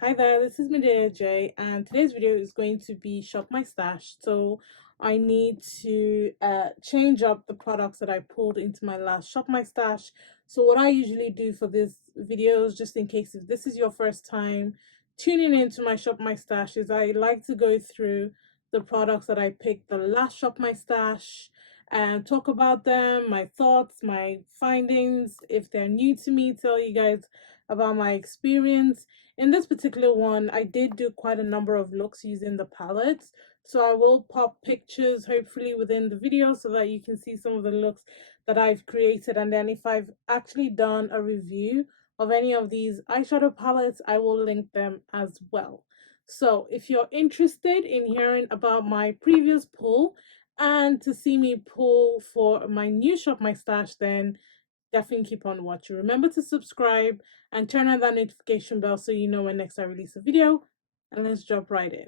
Hi there, this is Medea J, and today's video is going to be shop my stash. So I need to change up the products that I pulled into my last shop my stash. So what I usually do for this videos, just in case if this is your first time tuning into my shop my stash, is I like to go through the products that I picked the last shop my stash and talk about them, my thoughts, my findings. If they're new to me, tell you guys about my experience. In this particular one, I did do quite a number of looks using the palettes. So I will pop pictures hopefully within the video so that you can see some of the looks that I've created. And then if I've actually done a review of any of these eyeshadow palettes, I will link them as well. So if you're interested in hearing about my previous pull and to see me pull for my new shop my stash, then definitely keep on watching. Remember to subscribe and turn on that notification bell so you know when next I release a video. And let's jump right in.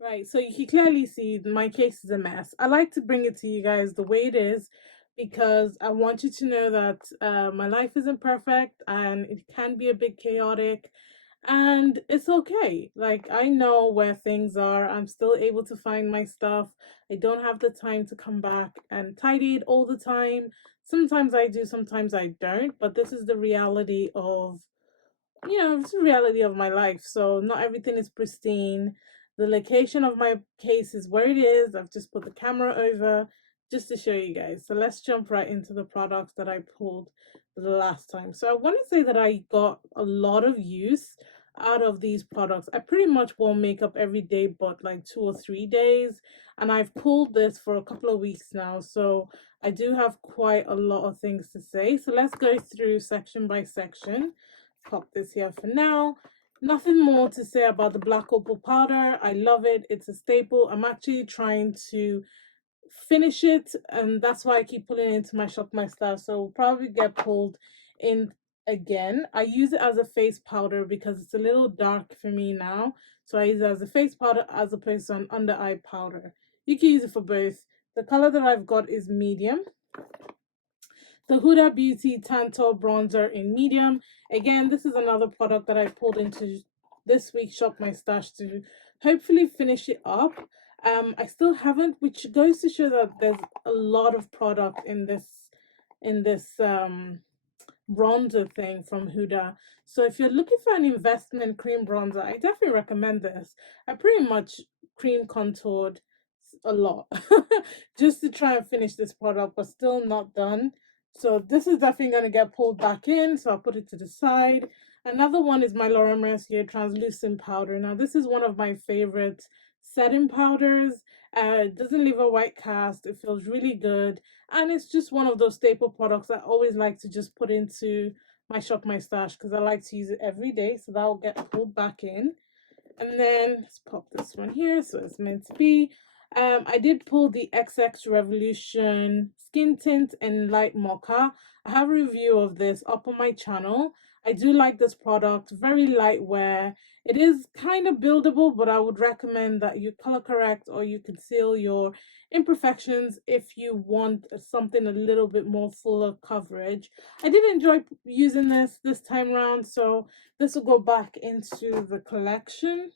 Right, so you can clearly see my case is a mess. I like to bring it to you guys the way it is because I want you to know that my life isn't perfect and it can be a bit chaotic, and it's okay. Like, I know where things are. I'm still able to find my stuff. I don't have the time to come back and tidy it all the time. Sometimes I do, sometimes I don't, but this is the reality of, it's the reality of my life. So not everything is pristine. The location of my case is where it is. I've just put the camera over just to show you guys. So let's jump right into the products that I pulled the last time. So I want to say that I got a lot of use out of these products. I pretty much wore makeup every day but like 2 or 3 days, and I've pulled this for a couple of weeks now, so I do have quite a lot of things to say. So let's go through section by section. Pop this here for now. Nothing more to say about the black opal powder. I love it. It's a staple. I'm actually trying to finish it, and that's why I keep pulling it into my shop my stash. So we'll probably get pulled in again. I use it as a face powder because it's a little dark for me now, so I use it as a face powder as opposed to an under eye powder. You can use it for both. The color that I've got is medium. The Huda Beauty Tanto bronzer in medium. Again, this is another product that I pulled into this week's shop my stash to hopefully finish it up. I still haven't, which goes to show that there's a lot of product in this bronzer thing from Huda. So if you're looking for an investment cream bronzer, I definitely recommend this. I pretty much cream contoured a lot just to try and finish this product, but still not done. So this is definitely going to get pulled back in, so I'll put it to the side. Another one is my Laura Mercier translucent powder. Now this is one of my favorite setting powders. It doesn't leave a white cast. It feels really good, and it's just one of those staple products I always like to just put into my shop my stash because I like to use it every day. So that will get pulled back in. And then let's pop this one here so it's meant to be. I did pull the XX Revolution Skin Tint in Light Mocha. I have a review of this up on my channel. I do like this product, very lightweight. It is kind of buildable, but I would recommend that you color correct or you conceal your imperfections if you want something a little bit more fuller coverage. I did enjoy using this time around, so this will go back into the collection.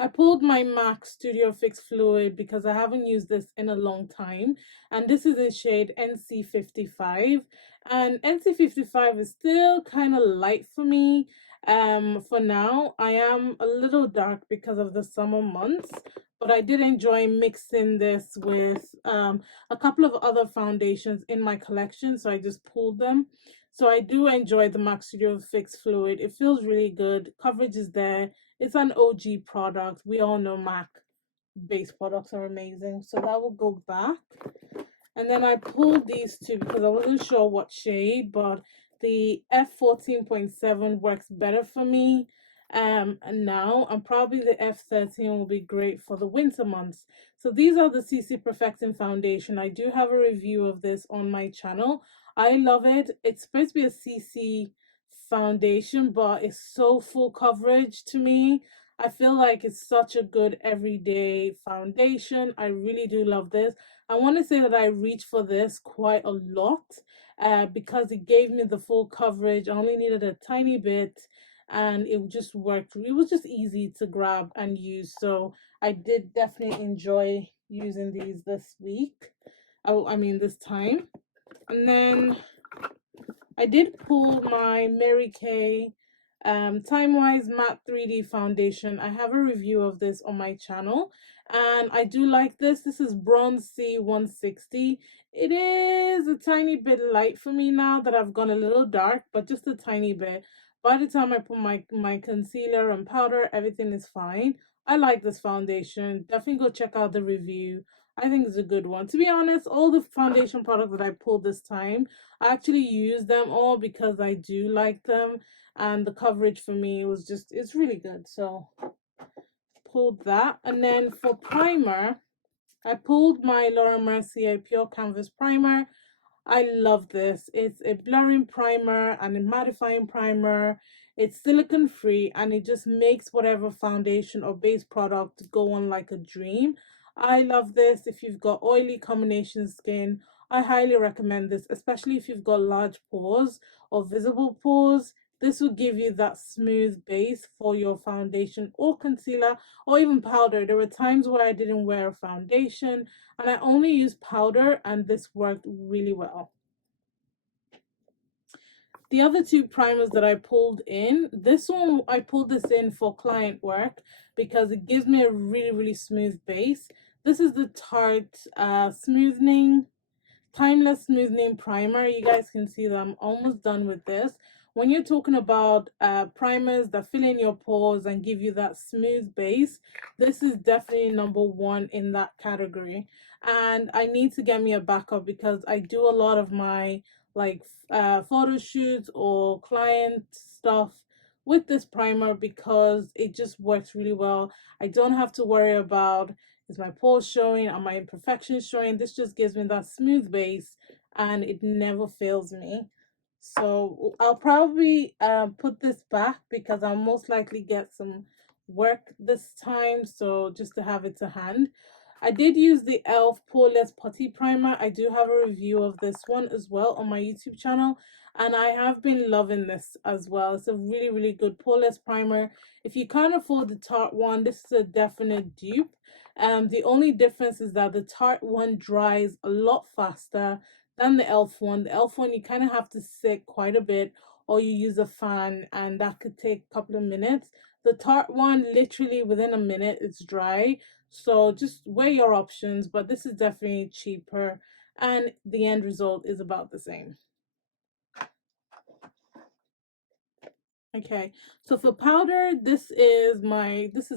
I pulled my MAC Studio Fix Fluid because I haven't used this in a long time, and this is in shade NC55, and NC55 is still kind of light for me. For now I am a little dark because of the summer months, but I did enjoy mixing this with a couple of other foundations in my collection, so I just pulled them. So I do enjoy the MAC Studio Fix Fluid. It feels really good. Coverage is there. It's an OG product. We all know MAC base products are amazing. So that will go back. And then I pulled these two because I wasn't sure what shade, but the F14.7 works better for me now, and probably the F13 will be great for the winter months. So these are the CC Perfecting Foundation. I do have a review of this on my channel. I love it. It's supposed to be a CC foundation, but it's so full coverage to me. I feel like it's such a good everyday foundation. I really do love this. I want to say that I reach for this quite a lot. because it gave me the full coverage. I only needed a tiny bit, and it just worked. It was just easy to grab and use. So I did definitely enjoy using these this week. Oh, I mean this time. And then I did pull my Mary Kay Timewise Matte 3D Foundation. I have a review of this on my channel, and I do like this. This is Bronze C 160. It is a tiny bit light for me now that I've gone a little dark, but just a tiny bit. By the time I put my concealer and powder, everything is fine. I like this foundation. Definitely go check out the review. I think it's a good one. To be honest, all the foundation products that I pulled this time, I actually use them all because I do like them, and the coverage for me was just, it's really good. So pulled that. And then for primer, I pulled my Laura Mercier Pure Canvas Primer. I love this. It's a blurring primer and a mattifying primer. It's silicone free, and it just makes whatever foundation or base product go on like a dream. I love this. If you've got oily combination skin, I highly recommend this, especially if you've got large pores or visible pores. This will give you that smooth base for your foundation or concealer or even powder. There were times where I didn't wear a foundation and I only used powder, and this worked really well. The other two primers that I pulled in, this one I pulled this in for client work because it gives me a really smooth base. This is the Tarte Timeless Smoothing Primer. You guys can see that I'm almost done with this. When you're talking about primers that fill in your pores and give you that smooth base, this is definitely number one in that category. And I need to get me a backup because I do a lot of my like photo shoots or client stuff with this primer because it just works really well. I don't have to worry about, is my pores showing, are my imperfections showing? This just gives me that smooth base and it never fails me. So I'll probably put this back because I'll most likely get some work this time, so just to have it to hand. I did use the e.l.f. Poreless Putty Primer. I do have a review of this one as well on my YouTube channel, and I have been loving this as well. It's a really good poreless primer. If you can't afford the Tarte one, this is a definite dupe. The only difference is that the Tarte one dries a lot faster than the e.l.f. one. The e.l.f. one you kind of have to sit quite a bit, or you use a fan, and that could take a couple of minutes. The Tarte one, literally within a minute, it's dry. So just weigh your options, but this is definitely cheaper, and the end result is about the same. Okay, so for powder, this is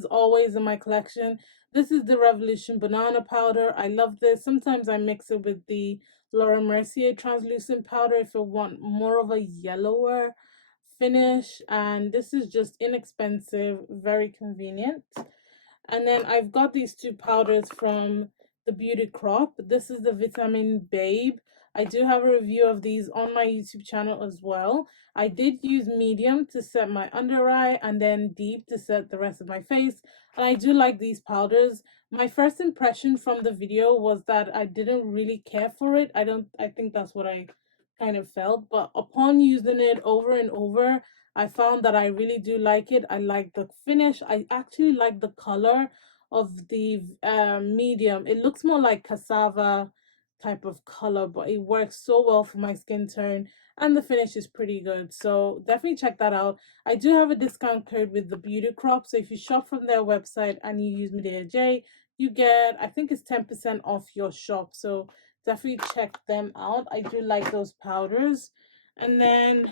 always in my collection. This is the Revolution Banana powder. I love this. Sometimes I mix it with the Laura Mercier translucent powder if I want more of a yellower finish, and this is just inexpensive, very convenient. And then I've got these two powders from the Beauty Crop. This is the Vitamin Babe. I do have a review of these on my YouTube channel as well. I did use medium to set my under eye and then deep to set the rest of my face. And I do like these powders. My first impression from the video was that I didn't really care for it. I think that's what I kind of felt. But upon using it over and over, I found that I really do like it. I like the finish. I actually like the color of the medium. It looks more like cassava type of color, but it works so well for my skin tone, and the finish is pretty good. So definitely check that out. I do have a discount code with the Beauty Crop, so if you shop from their website and you use Medea J, you get, I think it's 10% off your shop. So definitely check them out. I do like those powders. And then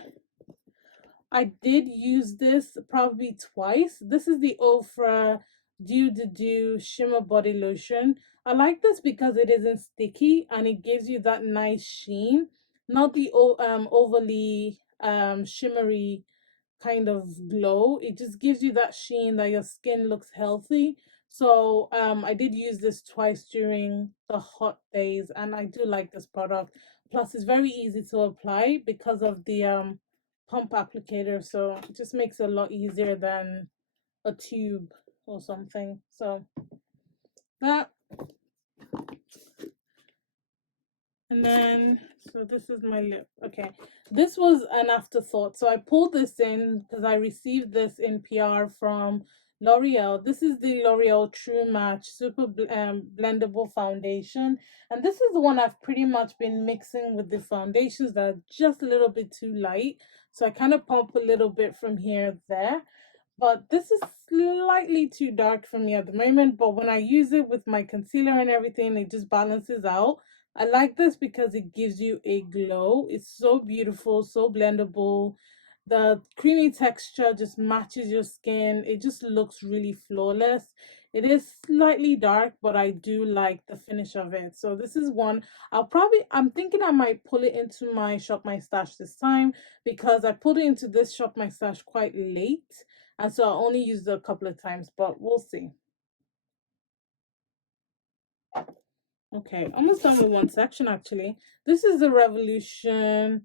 I did use this probably twice. This is the Ofra Dew de Dew Shimmer Body Lotion. I like this because it isn't sticky and it gives you that nice sheen. Not the overly shimmery kind of glow. It just gives you that sheen that your skin looks healthy. So I did use this twice during the hot days, and I do like this product. Plus it's very easy to apply because of the pump applicator, so it just makes it a lot easier than a tube or something. So that And then, so this is my lip. Okay, this was an afterthought. So I pulled this in because I received this in PR from L'Oreal. This is the L'Oreal True Match Super Blendable Foundation. And this is the one I've pretty much been mixing with the foundations that are just a little bit too light. So I kind of pump a little bit from here, there. But this is slightly too dark for me at the moment. But when I use it with my concealer and everything, it just balances out. I like this because it gives you a glow. It's so beautiful, so blendable. The creamy texture just matches your skin. It just looks really flawless. It is slightly dark, but I do like the finish of it. So this is one I'm thinking I might pull it into my Shop My Stash this time because I put it into this Shop My Stash quite late. And so I only used it a couple of times, but we'll see. Okay, almost done with one section actually. This is the Revolution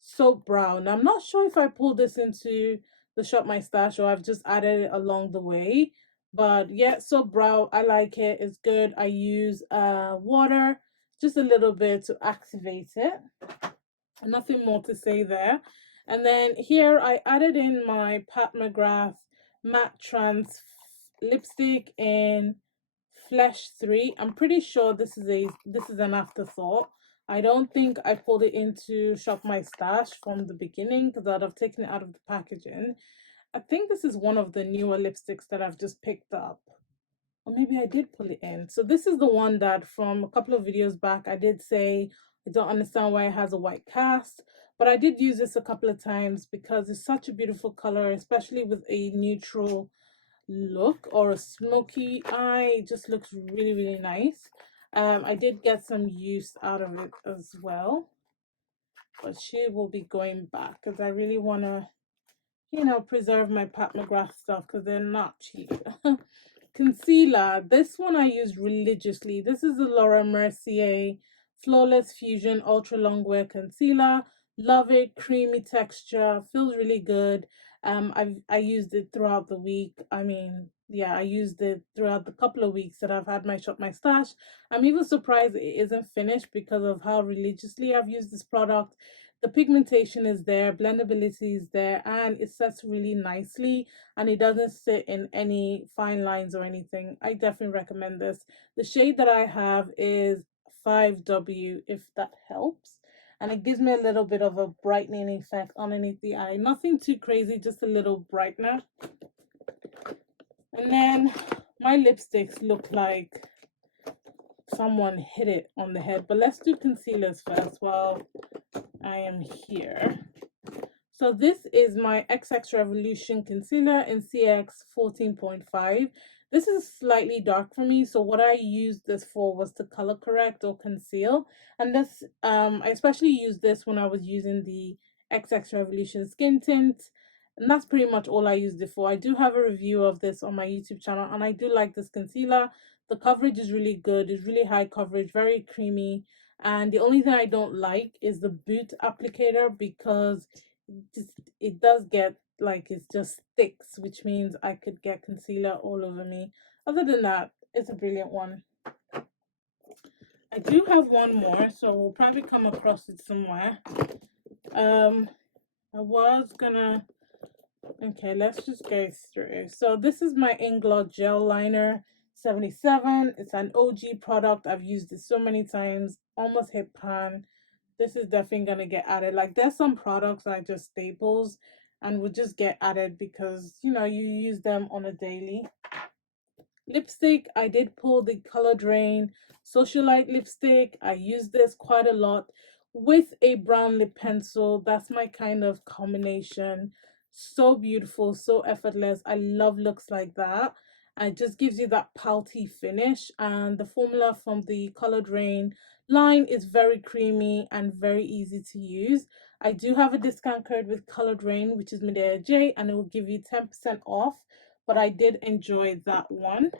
Soap Brow. Now, I'm not sure if I pulled this into the Shop My Stash or I've just added it along the way. But yeah, Soap Brow, I like it. It's good. I use water, just a little bit to activate it. Nothing more to say there. And then here I added in my Patmograph Matte Trans lipstick in Flesh 3. I'm pretty sure this is an afterthought. I don't think I pulled it into Shop My Stash from the beginning because I'd have taken it out of the packaging. I think this is one of the newer lipsticks that I've just picked up. Or maybe I did pull it in. So this is the one that from a couple of videos back I did say I don't understand why it has a white cast. But I did use this a couple of times because it's such a beautiful color, especially with a neutral look or a smoky eye. It just looks really, really nice. I did get some use out of it as well. But she will be going back because I really want to, preserve my Patmograph stuff because they're not cheap. Concealer. This one I use religiously. This is the Laura Mercier Flawless Fusion Ultra Longwear Concealer. Love it. Creamy texture. Feels really good. I used it throughout the week. I mean, yeah, I used it throughout the couple of weeks that I've had my Shop My Stash. I'm even surprised it isn't finished because of how religiously I've used this product. The pigmentation is there, blendability is there, and it sets really nicely and it doesn't sit in any fine lines or anything. I definitely recommend this. The shade that I have is 5W, if that helps. And it gives me a little bit of a brightening effect underneath the eye. Nothing too crazy, just a little brightener. And then my lipsticks look like someone hit it on the head. But let's do concealers first while I am here. So this is my XX Revolution Concealer in CX 14.5. This is slightly dark for me, so what I used this for was to color correct or conceal. And this, I especially used this when I was using the XX Revolution Skin Tint. And that's pretty much all I used it for. I do have a review of this on my YouTube channel, and I do like this concealer. The coverage is really good. It's really high coverage, very creamy. And the only thing I don't like is the boot applicator because it does get like it just sticks, which means I could get concealer all over me. Other than that, it's a brilliant one. I do have one more, so we'll probably come across it somewhere. I was gonna, okay, let's just go through. So this is my Inglot Gel Liner 77. It's an OG product. I've used it so many times, almost hit pan. This is definitely gonna get added. Like there's some products that are just staples and would just get added because you use them on a daily. Lipstick, I did pull the Color Drain Socialite lipstick. I use this quite a lot with a brown lip pencil. That's my kind of combination. So beautiful, so effortless. I love looks like that. It just gives you that pouty finish, and the formula from the Color Drain line is very creamy and very easy to use. I do have a discount code with Color Drain, which is Medea J, and it will give you 10% off, but I did enjoy that one.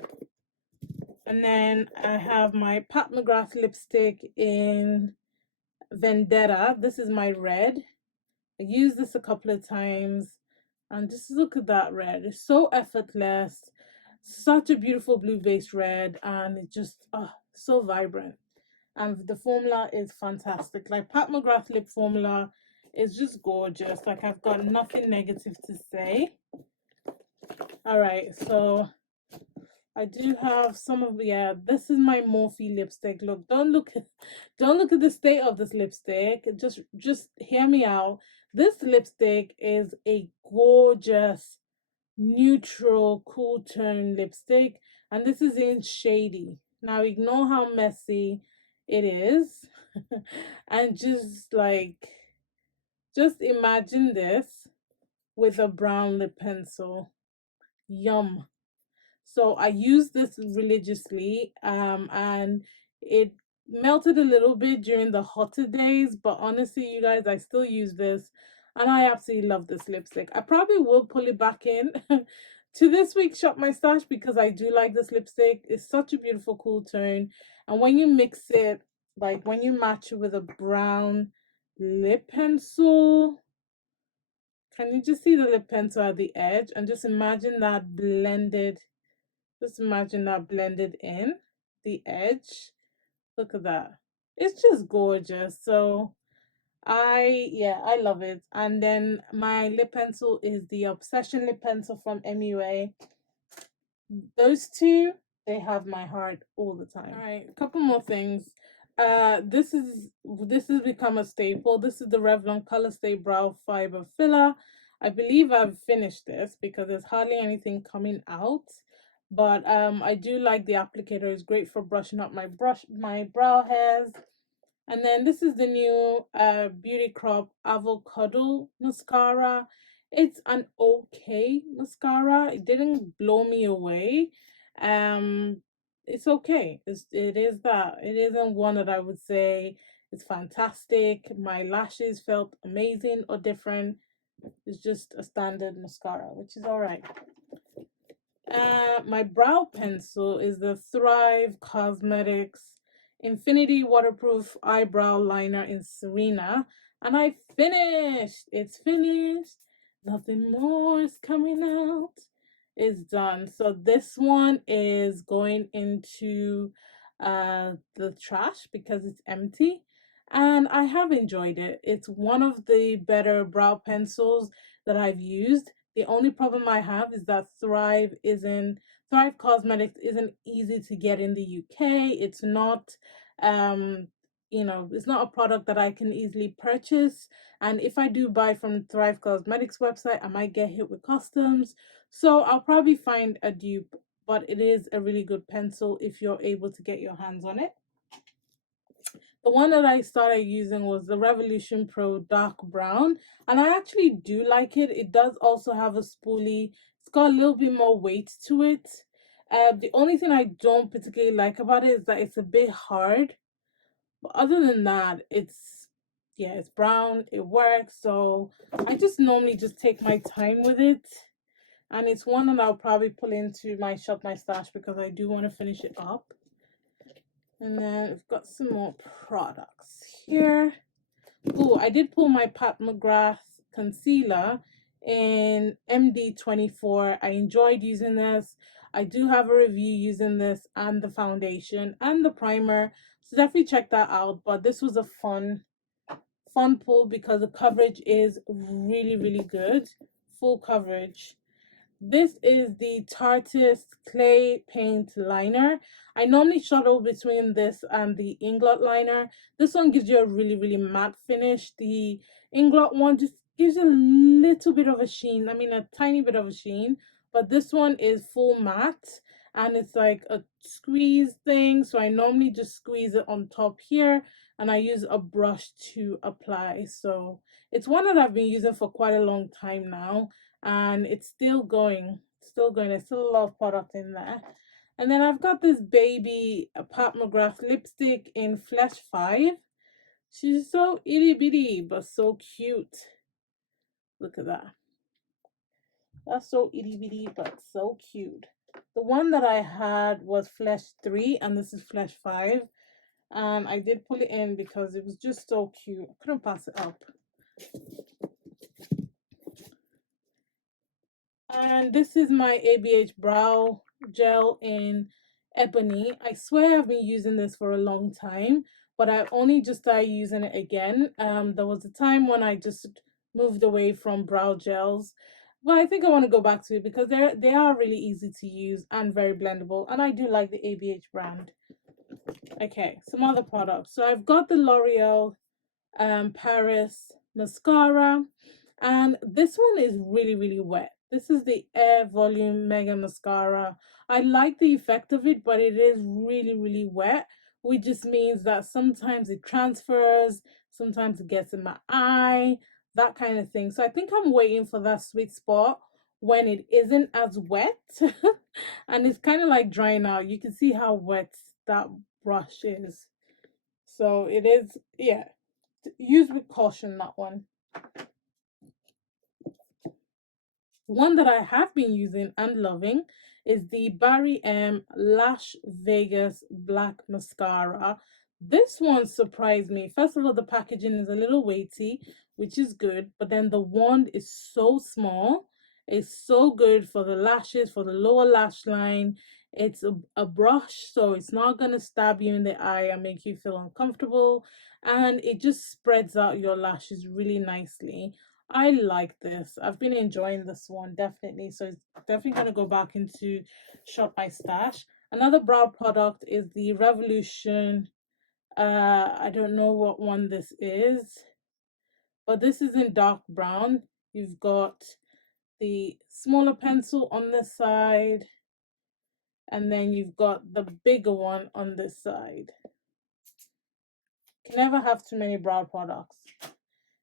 And then I have my Patmograph lipstick in Vendetta. This is my red. I used this a couple of times, and just look at that red. It's so effortless. Such a beautiful blue base red, and it's just so vibrant. and the formula is fantastic. Like Patmograph lip formula is just gorgeous. Like I've got nothing negative to say. All right, so I do have some of, yeah, this is my Morphe lipstick. Look, don't look at the state of this lipstick. Just hear me out. This lipstick is a gorgeous neutral cool tone lipstick, and this is in Shady. Now ignore how messy it is and just imagine this with a brown lip pencil. Yum. So I use this religiously, and it melted a little bit during the hotter days, but honestly, you guys, I still use this, and I absolutely love this lipstick. I probably will pull it back in to this week's Shop My Stash because I do like this lipstick. It's such a beautiful cool tone, and when you mix it, like when you match it with a brown lip pencil, can you just see the lip pencil at the edge, and just imagine that blended. Just imagine that blended in the edge. Look at that. It's just gorgeous. So I love it. And then my lip pencil is the Obsession lip pencil from MUA. Those two, they have my heart all the time. All right, a couple more things. This has become a staple. This is the Revlon Colorstay Brow Fiber Filler. I believe I've finished this because there's hardly anything coming out. But I do like the applicator. It's great for brushing up my brow hairs. And then this is the new Beauty Crop Avocado Mascara. It's an okay mascara. It didn't blow me away. It's okay. It isn't one that I would say is fantastic. My lashes felt amazing or different. It's just a standard mascara, which is alright. My brow pencil is the Thrive Cosmetics Infinity Waterproof Eyebrow Liner in Serena. And I finished. It's finished. Nothing more is coming out. It's done. So this one is going into the trash because it's empty. And I have enjoyed it. It's one of the better brow pencils that I've used. The only problem I have is that Thrive Cosmetics isn't easy to get in the UK. It's not it's not a product that I can easily purchase. And if I do buy from Thrive Cosmetics website, I might get hit with customs. So I'll probably find a dupe, but it is a really good pencil if you're able to get your hands on it. The one that I started using was the Revolution Pro Dark Brown, and I actually do like it. It does also have a spoolie. It's got a little bit more weight to it. The only thing I don't particularly like about it is that it's a bit hard. But other than that, it's brown. It works. So I just normally just take my time with it. And it's one that I'll probably pull into my Shop My Stash because I do want to finish it up. And then we've got some more products here. Oh, I did pull my Patmograph Concealer in MD24. I enjoyed using this. I do have a review using this and the foundation and the primer. So definitely check that out. But this was a fun pull because the coverage is really, really good. Full coverage. This is the Tarteist Clay Paint Liner. I normally shuttle between this and the Inglot Liner. This one gives you a really, really matte finish. The Inglot one just gives a little bit of a sheen. I mean, a tiny bit of a sheen. But this one is full matte. And it's like a squeeze thing. So I normally just squeeze it on top here. And I use a brush to apply. So it's one that I've been using for quite a long time now. And it's still going. There's still a lot of product in there. And then I've got this baby Patmograph lipstick in Flesh 5. She's so itty bitty but so cute. Look at that. That's so itty bitty but so cute. The one that I had was Flesh 3 and this is Flesh 5. And I did pull it in because it was just so cute. I couldn't pass it up. And this is my Abh Brow Gel in Ebony. I swear I've been using this for a long time, but I only just started using it again. There was a time when I just moved away from brow gels, but I think I want to go back to it because they are really easy to use and very blendable, and I do like the ABH brand. Okay, some other products. So I've got the L'Oreal Paris mascara, and this one is really wet. This is the Air Volume Mega Mascara. I like the effect of it, but it is really wet, which just means that sometimes it transfers, sometimes it gets in my eye, that kind of thing. So I think I'm waiting for that sweet spot when it isn't as wet and it's kind of like drying out. You can see how wet that brush is. So it is, yeah, use with caution, that one. One that I have been using and loving is the Barium Lash Vegas Black Mascara. This one surprised me. First of all, the packaging is a little weighty, which is good, but then the wand is so small. It's so good for the lashes, for the lower lash line. It's a brush, so it's not going to stab you in the eye and make you feel uncomfortable. And it just spreads out your lashes really nicely. I like this. I've been enjoying this one, definitely. So it's definitely going to go back into shop my stash. Another brow product is the Revolution. I don't know what one this is, but this is in dark brown. You've got the smaller pencil on this side, and then you've got the bigger one on this side. Can never have too many brow products.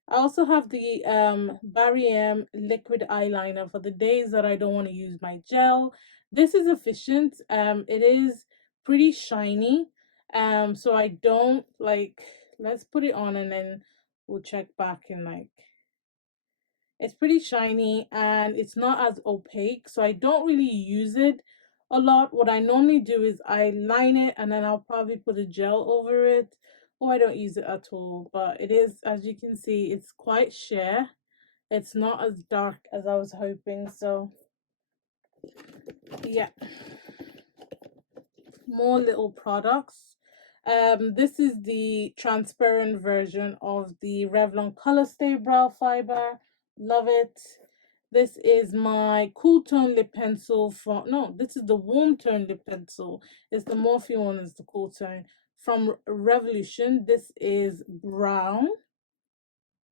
I also have the Barium liquid eyeliner for the days that I don't want to use my gel. This is efficient. It is pretty shiny. So I don't like, let's put it on and then we'll check back in like, it's pretty shiny and it's not as opaque. So I don't really use it a lot. What I normally do is I line it and then I'll probably put a gel over it. Oh, I don't use it at all, but it is, as you can see, it's quite sheer. It's not as dark as I was hoping, so yeah. More little products. This is the transparent version of the Revlon Colorstay Brow Fiber. Love it. This is my cool tone lip pencil from, no, this is the warm tone lip pencil. It's the Morphe one, is the cool tone from Revolution. This is brown.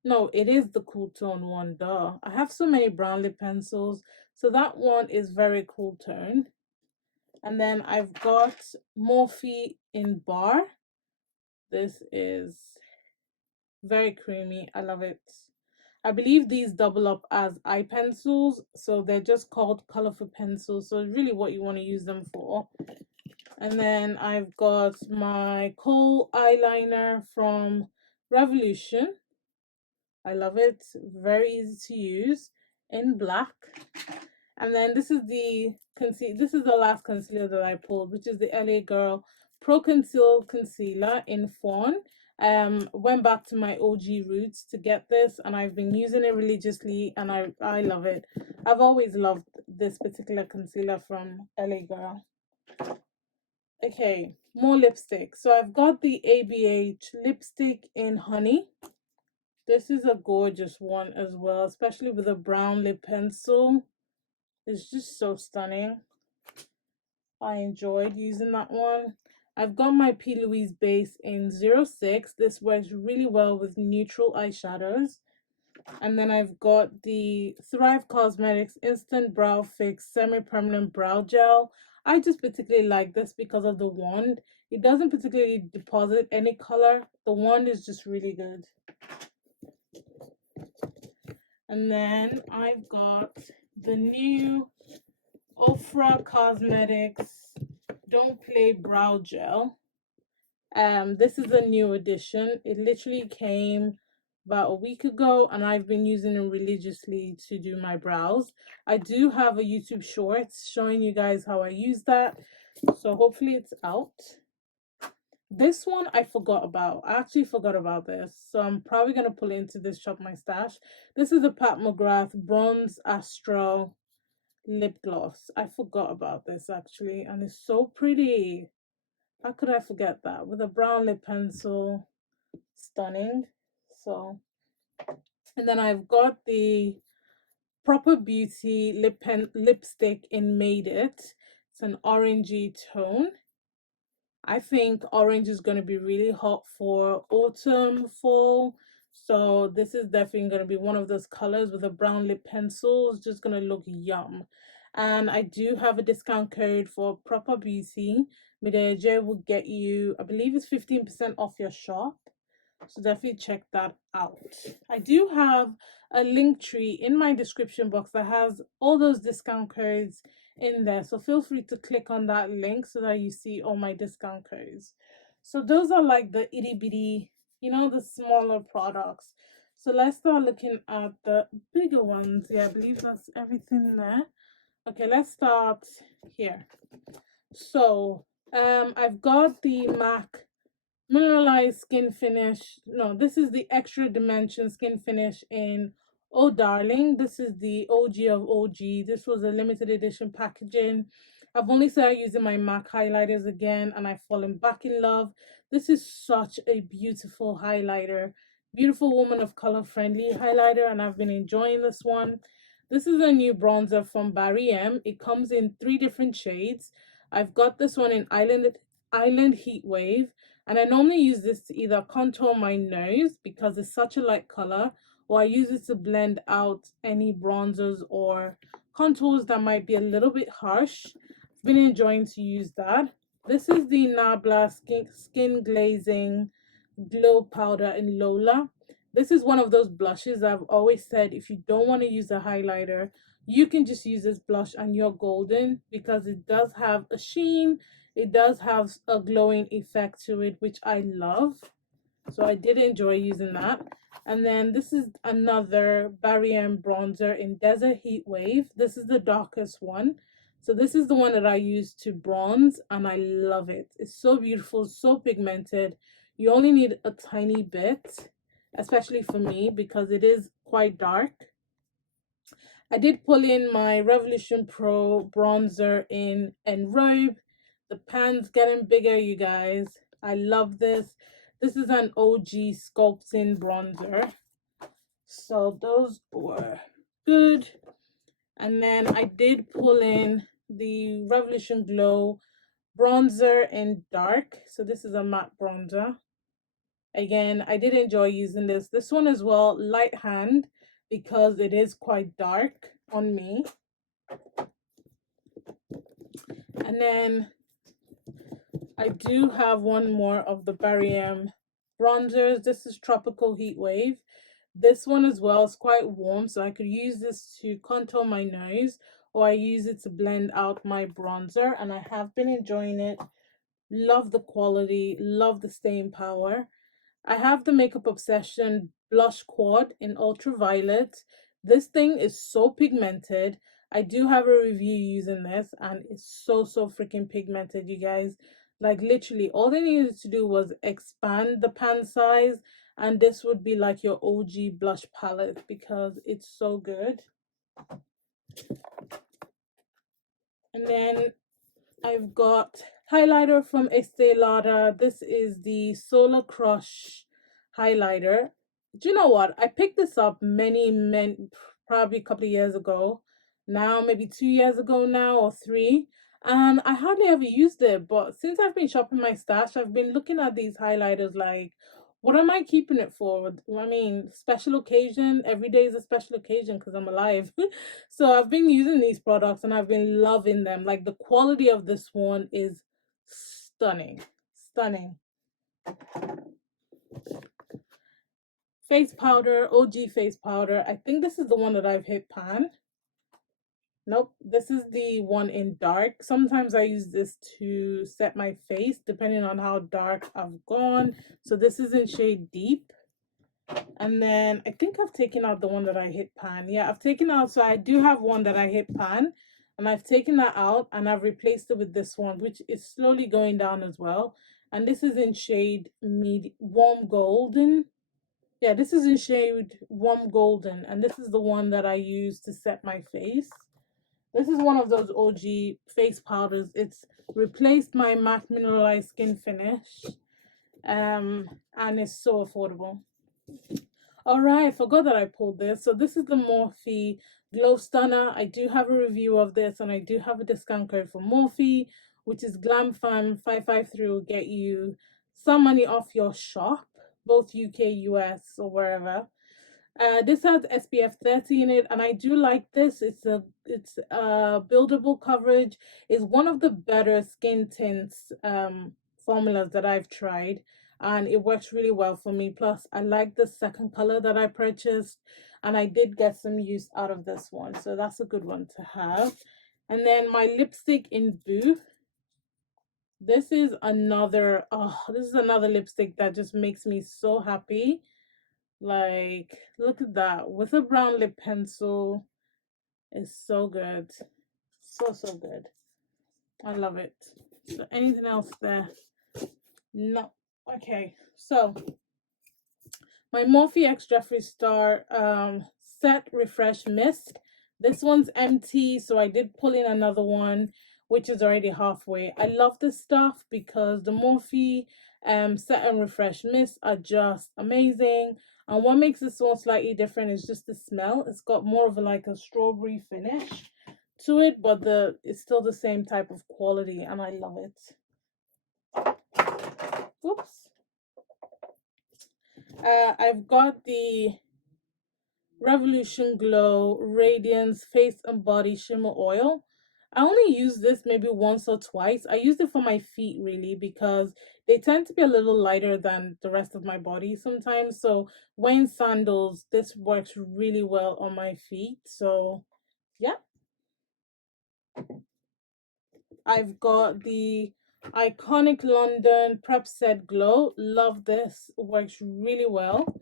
No, it is the cool tone one, duh. I have so many brown lip pencils. So that one is very cool tone. And then I've got Morphe in Bar. This is very creamy. I love it. I believe these double up as eye pencils, so they're just called colorful pencils, so really what you want to use them for. And then I've got my kohl eyeliner from Revolution. I love it. Very easy to use in black. And then this is the last concealer that I pulled, which is the LA Girl Pro Conceal Concealer in Fawn. Went back to my OG roots to get this, and I've been using it religiously, and I love it. I've always loved this particular concealer from LA Girl. Okay, more lipstick. So I've got the ABH lipstick in Honey. This is a gorgeous one as well, especially with a brown lip pencil. It's just so stunning. I enjoyed using that one. I've got my P. Louise base in 06. This works really well with neutral eyeshadows. And then I've got the Thrive Cosmetics Instant Brow Fix Semi-Permanent Brow Gel. I just particularly like this because of the wand. It doesn't particularly deposit any color. The wand is just really good. And then I've got the new Ofra Cosmetics Don't Play Brow Gel. This is a new edition. It literally came about a week ago, and I've been using it religiously to do my brows. I do have a YouTube shorts showing you guys how I use that, so hopefully it's out. This one I forgot about. I actually forgot about this, so I'm probably going to pull it into this Shop My Stash. This is a Patmograph Bronze Astral lip gloss. I forgot about this actually, and it's so pretty. How could I forget that? With a brown lip pencil. Stunning. So, and then I've got the Proper Beauty lipstick in Made It. It's an orangey tone. I think orange is going to be really hot for autumn, fall. So this is definitely going to be one of those colors with a brown lip pencil. It's just going to look yum. And I do have a discount code for Proper Beauty. Mideja will get you, I believe it's 15% off your shop. So definitely check that out. I do have a link tree in my description box that has all those discount codes in there. So feel free to click on that link so that you see all my discount codes. So those are like the itty bitty, you know, the smaller products. So let's start looking at the bigger ones. Yeah, I believe that's everything there. Okay, let's start here. So I've got the MAC Mineralized Skin Finish. No, this is the Extra Dimension Skin Finish in Oh Darling. This is the OG of OG. This was a limited edition packaging. I've only started using my MAC highlighters again and I've fallen back in love. This is such a beautiful highlighter. Beautiful woman of color friendly highlighter, and I've been enjoying this one. This is a new bronzer from Barium. It comes in 3 different shades. I've got this one in Island Heat Wave. And I normally use this to either contour my nose because it's such a light color, or I use it to blend out any bronzers or contours that might be a little bit harsh. I've been enjoying to use that. This is the Nabla Skin Glazing Glow Powder in Lola. This is one of those blushes I've always said if you don't want to use a highlighter, you can just use this blush and you're golden because it does have a sheen. It does have a glowing effect to it, which I love. So I did enjoy using that. And then this is another Barium bronzer in Desert Heat Wave. This is the darkest one. So this is the one that I use to bronze and I love it. It's so beautiful, so pigmented. You only need a tiny bit, especially for me because it is quite dark. I did pull in my Revolution Pro bronzer in Enrobe. The pan's getting bigger, you guys. I love this. This is an OG sculpting bronzer. So those were good. And then I did pull in the Revolution Glow bronzer in dark. So this is a matte bronzer. Again, I did enjoy using this. This one as well, light hand, because it is quite dark on me. And then I do have one more of the Barium bronzers. This is Tropical Heat Wave. This one as well is quite warm, so I could use this to contour my nose, or I use it to blend out my bronzer, and I have been enjoying it. Love the quality, love the staying power. I have the Makeup Obsession Blush Quad in Ultraviolet. This thing is so pigmented. I do have a review using this, and it's so freaking pigmented, you guys. Like literally all they needed to do was expand the pan size, and this would be like your OG blush palette because it's so good. And then I've got highlighter from Estee Lauder. This is the Solar Crush highlighter. Do you know what? I picked this up probably a couple of years ago. Now, maybe 2 years ago now, or 3. And I hardly ever used it. But since I've been shopping my stash, I've been looking at these highlighters like, what am I keeping it for? I mean, special occasion. Every day is a special occasion because I'm alive. So I've been using these products and I've been loving them. Like the quality of this one is stunning. Stunning. Face powder, OG face powder. I think this is the one that I've hit pan. Nope, this is the one in dark. Sometimes I use this to set my face depending on how dark I've gone. So this is in shade Deep. And then I think I've taken out the one that I hit pan. Yeah, I've taken out, so I do have one that I hit pan. And I've taken that out and I've replaced it with this one, which is slowly going down as well. And this is in shade Warm Golden. Yeah, this is in shade Warm Golden. And this is the one that I use to set my face. This is one of those OG face powders. It's replaced my matte mineralized skin finish. And it's so affordable. Alright, I forgot that I pulled this. So this is the Morphe Glow Stunner. I do have a review of this, and I do have a discount code for Morphe, which is GlamFam553. Will get you some money off your shop, both UK, US, or wherever. This has SPF 30 in it, and I do like this. It's a buildable coverage. It's one of the better skin tints formulas that I've tried, and it works really well for me. Plus, I like the second color that I purchased, and I did get some use out of this one, so that's a good one to have. And then my lipstick in Boo. This is another lipstick that just makes me so happy. Like, look at that with a brown lip pencil. It's so good, so good. I love it. So anything else there? No. Okay, so my Morphe X Jeffree Star Set Refresh Mist. This one's empty, so I did pull in another one, which is already halfway. I love this stuff because the Morphe Set and Refresh Mist are just amazing. And what makes this one slightly different is just the smell. It's got more of like a strawberry finish to it, but it's still the same type of quality, and I love it. Oops. I've got the Revolution Glow Radiance Face and Body Shimmer Oil. I only use this maybe once or twice. I use it for my feet really because they tend to be a little lighter than the rest of my body sometimes. So wearing sandals, this works really well on my feet. So yeah. I've got the Iconic London Prep Set Glow. Love this. Works really well.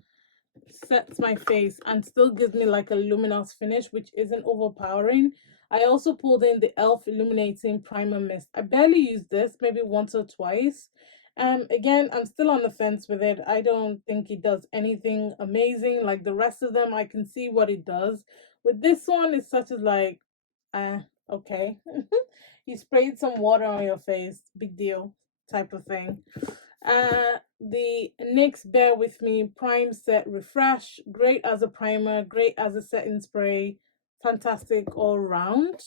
Sets my face and still gives me like a luminous finish, which isn't overpowering. I also pulled in the e.l.f. Illuminating Primer Mist. I barely use this, maybe once or twice. Again, I'm still on the fence with it. I don't think it does anything amazing. Like the rest of them, I can see what it does. With this one, it's such as like, okay. You sprayed some water on your face, big deal type of thing. The NYX Bear With Me Prime Set Refresh. Great as a primer, great as a setting spray. Fantastic all round.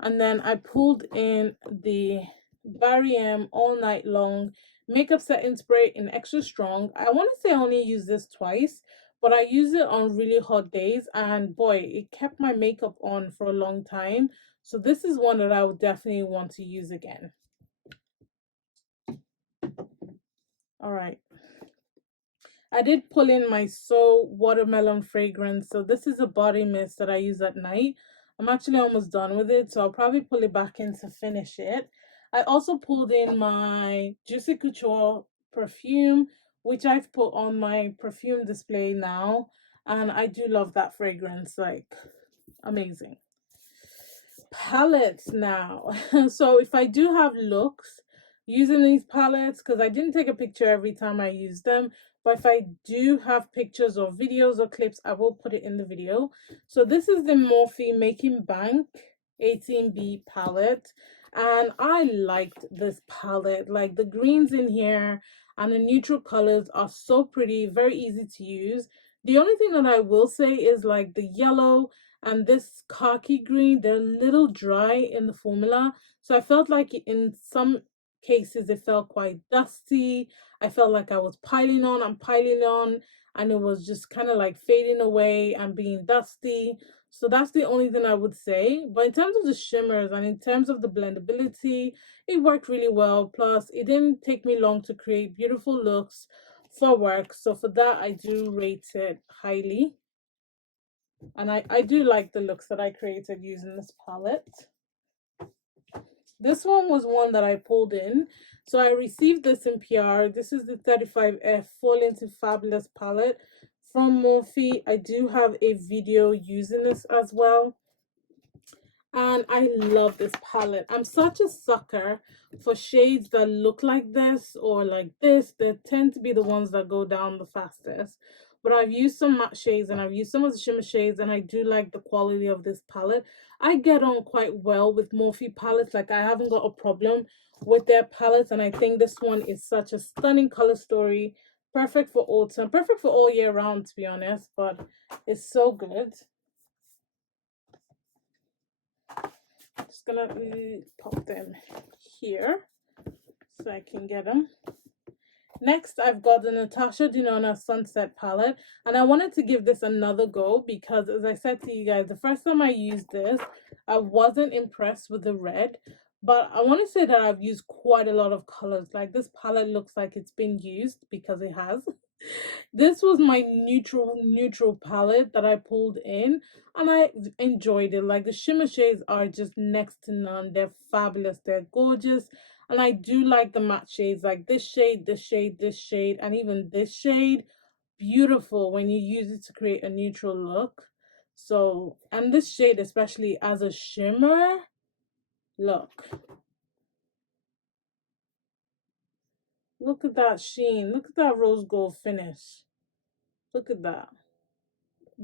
And then I pulled in the Barium All Night Long Makeup Setting Spray in Extra Strong. I want to say I only use this twice, but I use it on really hot days, and boy, it kept my makeup on for a long time. So this is one that I would definitely want to use again. All right. I did pull in my So Watermelon fragrance. So this is a body mist that I use at night. I'm actually almost done with it, so I'll probably pull it back in to finish it. I also pulled in my Juicy Couture perfume, which I've put on my perfume display now. And I do love that fragrance, like amazing. Palettes now. So if I do have looks using these palettes, because I didn't take a picture every time I use them, but if I do have pictures or videos or clips, I will put it in the video. So this is the Morphe Making Bank 18B palette, and I liked this palette. Like the greens in here and the neutral colors are so pretty, very easy to use. The only thing that I will say is like the yellow and this khaki green, they're a little dry in the formula. So I felt like in some cases it felt quite dusty. I felt like I was piling on, and it was just kind of like fading away and being dusty. So that's the only thing I would say. But in terms of the shimmers and in terms of the blendability, it worked really well. Plus, it didn't take me long to create beautiful looks for work. So for that, I do rate it highly. And I do like the looks that I created using this palette. This one was one that I pulled in. So I received this in PR. This is the 35F Fall Into Fabulous palette from Morphe. I do have a video using this as well. And I love this palette. I'm such a sucker for shades that look like this or like this. They tend to be the ones that go down the fastest. but I've used some matte shades and I've used some of the shimmer shades, and I do like the quality of this palette. I get on quite well with Morphe palettes. Like, I haven't got a problem with their palettes, and I think this one is such a stunning color story. Perfect for autumn, perfect for all year round, to be honest, but it's so good. Just gonna pop them here so I can get them. Next, I've got the Natasha Dinona Sunset palette, and I wanted to give this another go because, as I said to you guys, the first time I used this, I wasn't impressed with the red, but I want to say that I've used quite a lot of colors. Like, this palette looks like it's been used because it has. This was my neutral palette that I pulled in, and I enjoyed it. Like, the shimmer shades are just next to none. They're fabulous, they're gorgeous, and I do like the matte shades, like this shade, this shade, this shade, and even this shade. Beautiful when you use it to create a neutral look. So, and this shade especially as a shimmer, look at that sheen, look at that rose gold finish, look at that.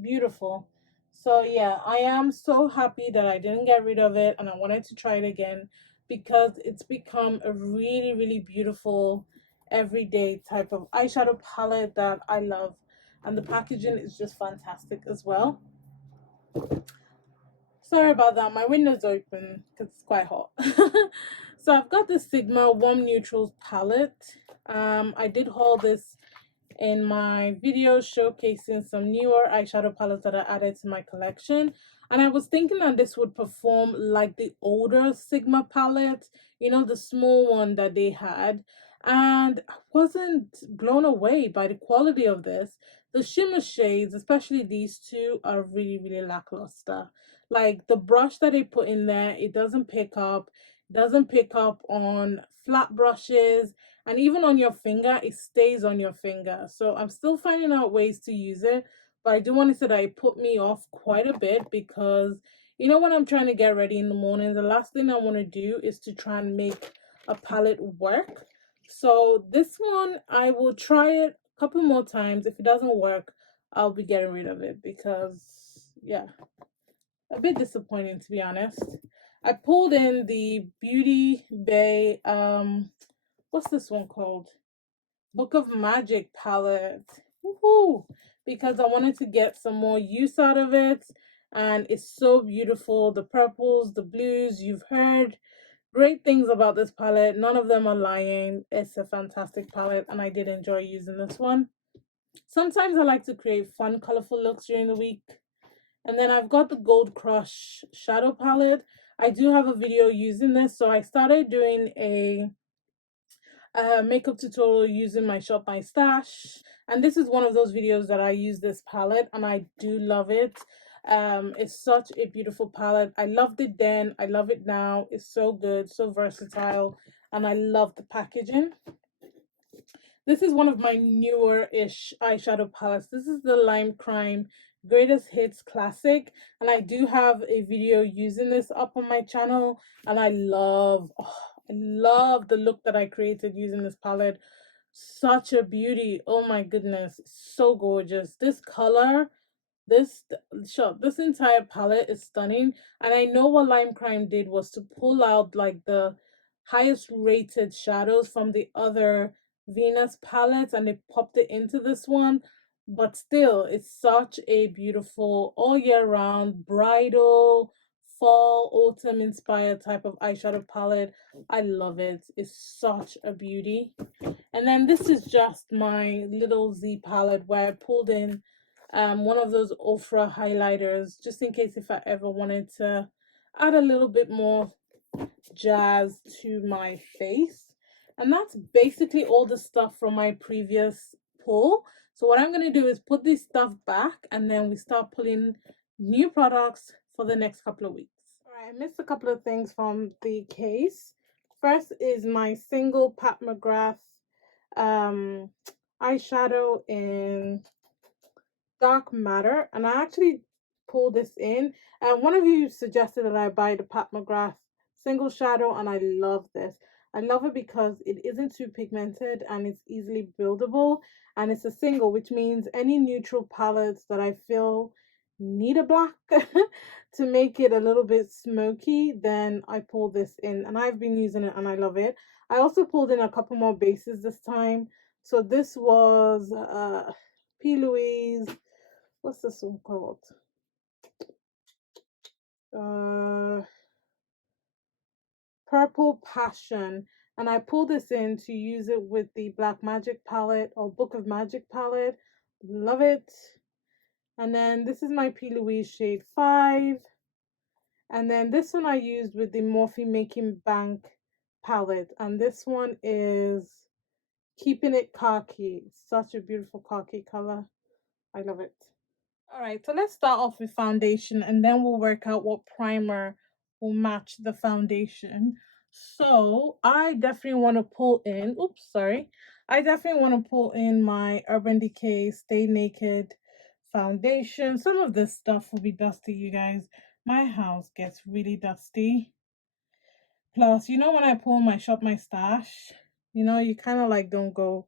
Beautiful. So yeah, I am so happy that I didn't get rid of it, and I wanted to try it again because it's become a really beautiful everyday type of eyeshadow palette that I love, and the packaging is just fantastic as well. Sorry about that, my window's open because it's quite hot. So I've got the Sigma Warm Neutrals palette. I did haul this in my video showcasing some newer eyeshadow palettes that I added to my collection, and I was thinking that this would perform like the older Sigma palette, you know, the small one that they had, and I wasn't blown away by the quality of this. The shimmer shades, especially these two, are really lackluster. Like, the brush that they put in there, it doesn't pick up, on flat brushes, and even on your finger, it stays on your finger. So I'm still finding out ways to use it, but I do want to say that it put me off quite a bit because, you know, when I'm trying to get ready in the morning, the last thing I want to do is to try and make a palette work. So this one, I will try it a couple more times. If it doesn't work, I'll be getting rid of it because, yeah, a bit disappointing, to be honest. I pulled in the Beauty Bay, what's this one called? Book of Magic palette. Woohoo! Because I wanted to get some more use out of it, and it's so beautiful. The purples, the blues, you've heard great things about this palette. None of them are lying. It's a fantastic palette, and I did enjoy using this one. Sometimes I like to create fun, colorful looks during the week. And then I've got the Gold Crush shadow palette. I do have a video using this, so I started doing a makeup tutorial using my Shop My Stash, and this is one of those videos that I use this palette, and I do love it. It's such a beautiful palette. I loved it then, I love it now. It's so good, so versatile, and I love the packaging. This is one of my newer-ish eyeshadow palettes. This is the Lime Crime Greatest Hits Classic, and I do have a video using this up on my channel, and I love the look that I created using this palette. Such a beauty. Oh my goodness, so gorgeous. This color, this entire palette is stunning, and I know what Lime Crime did was to pull out like the highest rated shadows from the other Venus palettes, and they popped it into this one. But still, it's such a beautiful all year round bridal, fall, autumn inspired type of eyeshadow palette. I love it. It's such a beauty. And then this is just my little Z palette where I pulled in one of those ultra highlighters just in case if I ever wanted to add a little bit more jazz to my face. And that's basically all the stuff from my previous pull. So what I'm going to do is put this stuff back, and then we start pulling new products for the next couple of weeks. All right, I missed a couple of things from the case. First is my single Patmograph eyeshadow in Dark Matter, and I actually pulled this in, and one of you suggested that I buy the Patmograph single shadow, and I love this. I love it because it isn't too pigmented and it's easily buildable, and it's a single, which means any neutral palettes that I feel need a black to make it a little bit smoky, then I pull this in, and I've been using it and I love it. I also pulled in a couple more bases this time. So this was P. Louise. What's this one called? Uh, Purple Passion. And I pulled this in to use it with the Black Magic palette or Book of Magic palette. Love it. And then this is my P. Louise shade 5. And then this one I used with the Morphe Making Bank palette. And this one is Keeping It Khaki. Such a beautiful khaki color. I love it. Alright, so let's start off with foundation and then we'll work out what primer will match the foundation. So I definitely want to pull in, oops, sorry. I definitely want to pull in my Urban Decay Stay Naked foundation. Some of this stuff will be dusty, you guys. My house gets really dusty. Plus, you know, when I pull my Shop My Stash, you know, you kind of like don't go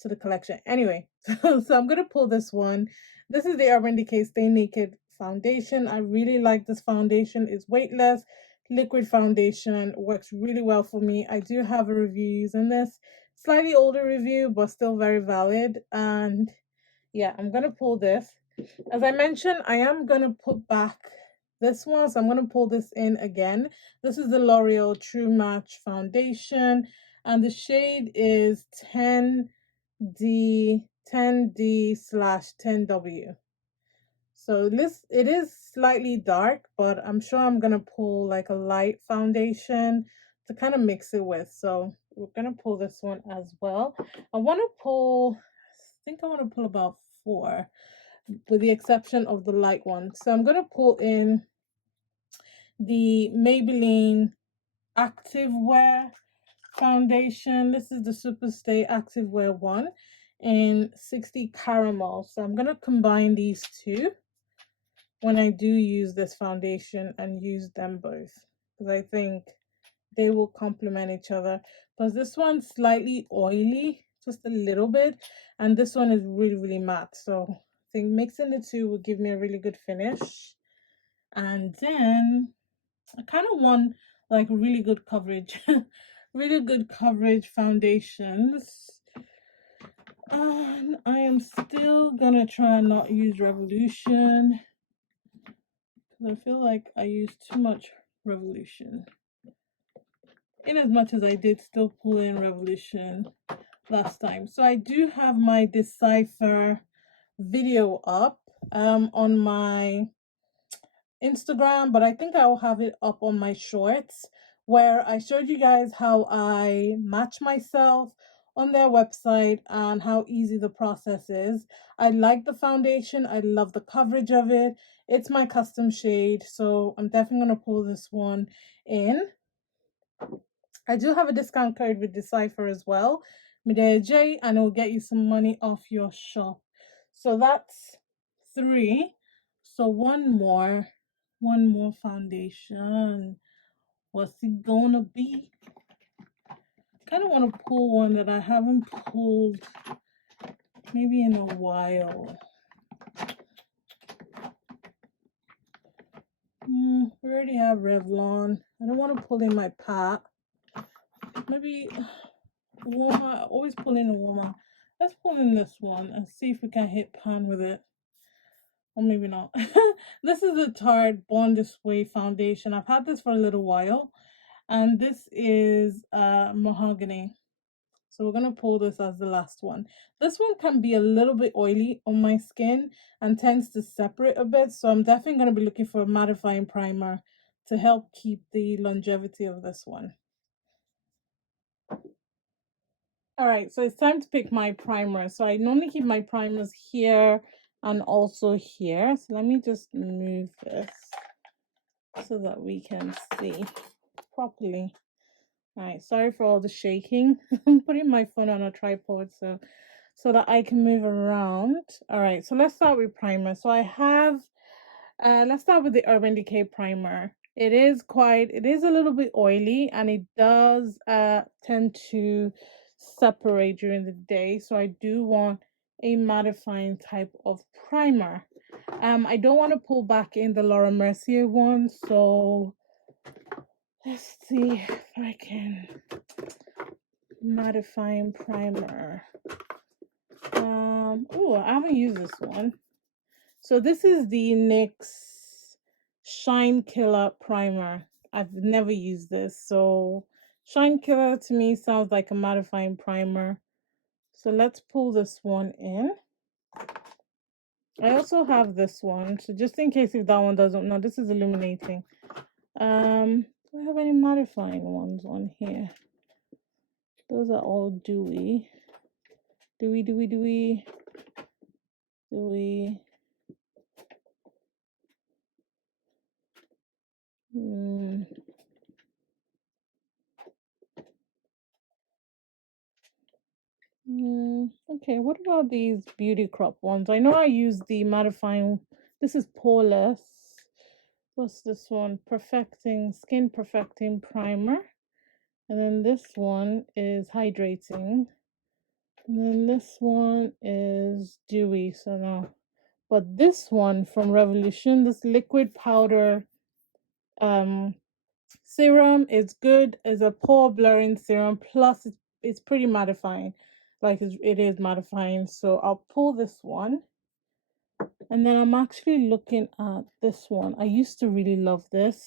to the collection. Anyway, so I'm going to pull this one. This is the Urban Decay Stay Naked foundation. I really like this foundation. It's weightless, liquid foundation. Works really well for me. I do have a review using this. Slightly older review, but still very valid. And yeah, I'm going to pull this. As I mentioned, I am going to put back this one, so I'm going to pull this in again. This is the L'Oreal True Match foundation, and the shade is 10D slash 10W. So this, it is slightly dark, but I'm sure I'm going to pull like a light foundation to kind of mix it with. So we're going to pull this one as well. I want to pull, I think I want to pull about 4, with the exception of the light one. So I'm going to pull in the Maybelline Activewear foundation. This is the Superstay Activewear one in 60 Caramel. So I'm going to combine these two when I do use this foundation and use them both, because I think they will complement each other. Because this one's slightly oily, just a little bit, and this one is really, really matte. So I think mixing the two will give me a really good finish. And then I kind of want like really good coverage, really good coverage foundations. And I am still gonna try and not use Revolution, because I feel like I use too much Revolution. In as much as I did still pull in Revolution last time. So I do have my Decipher video up on my Instagram, but I think I will have it up on my shorts, where I showed you guys how I match myself on their website and how easy the process is. I like the foundation. I love the coverage of it. It's my custom shade, so I'm definitely going to pull this one in. I do have a discount code with Decipher as well, Midea, and it'll get you some money off your shop. So that's 3. So one more foundation. What's it gonna be? Kind of want to pull one that I haven't pulled maybe in a while. We already have Revlon. I don't want to pull in my Pat. Maybe warmer. I always pull in a warmer. Let's pull in this one and see if we can hit pan with it. Or maybe not. This is the Tarte Bond Display foundation. I've had this for a little while. And this is Mahogany. So we're going to pull this as the last one. This one can be a little bit oily on my skin and tends to separate a bit. So I'm definitely going to be looking for a mattifying primer to help keep the longevity of this one. Alright, so it's time to pick my primer. So I normally keep my primers here and also here. So let me just move this so that we can see properly. Alright, sorry for all the shaking. I'm putting my phone on a tripod so that I can move around. Alright, so let's start with primer. So I have, let's start with the Urban Decay primer. It is a little bit oily, and it does tend to separate during the day. So I do want a mattifying type of primer. I don't want to pull back in the Laura Mercier one, so let's see if I can mattifying primer. Oh, I haven't used this one. So this is the NYX Shine Killer Primer. I've never used this. So Shine Killer to me sounds like a mattifying primer. So let's pull this one in. I also have this one. So just in case if that one doesn't, no, this is illuminating. Do I have any mattifying ones on here? Those are all dewy. Dewy. Okay, what about these beauty crop ones? I know I use the mattifying. This is Poreless. What's this one? Skin Perfecting Primer. And then this one is Hydrating. And then this one is Dewy. So no. But this one from Revolution, this liquid powder serum is good as a pore blurring serum, plus it's pretty mattifying, like it is mattifying. So I'll pull this one, and then I'm actually looking at this one. I used to really love this.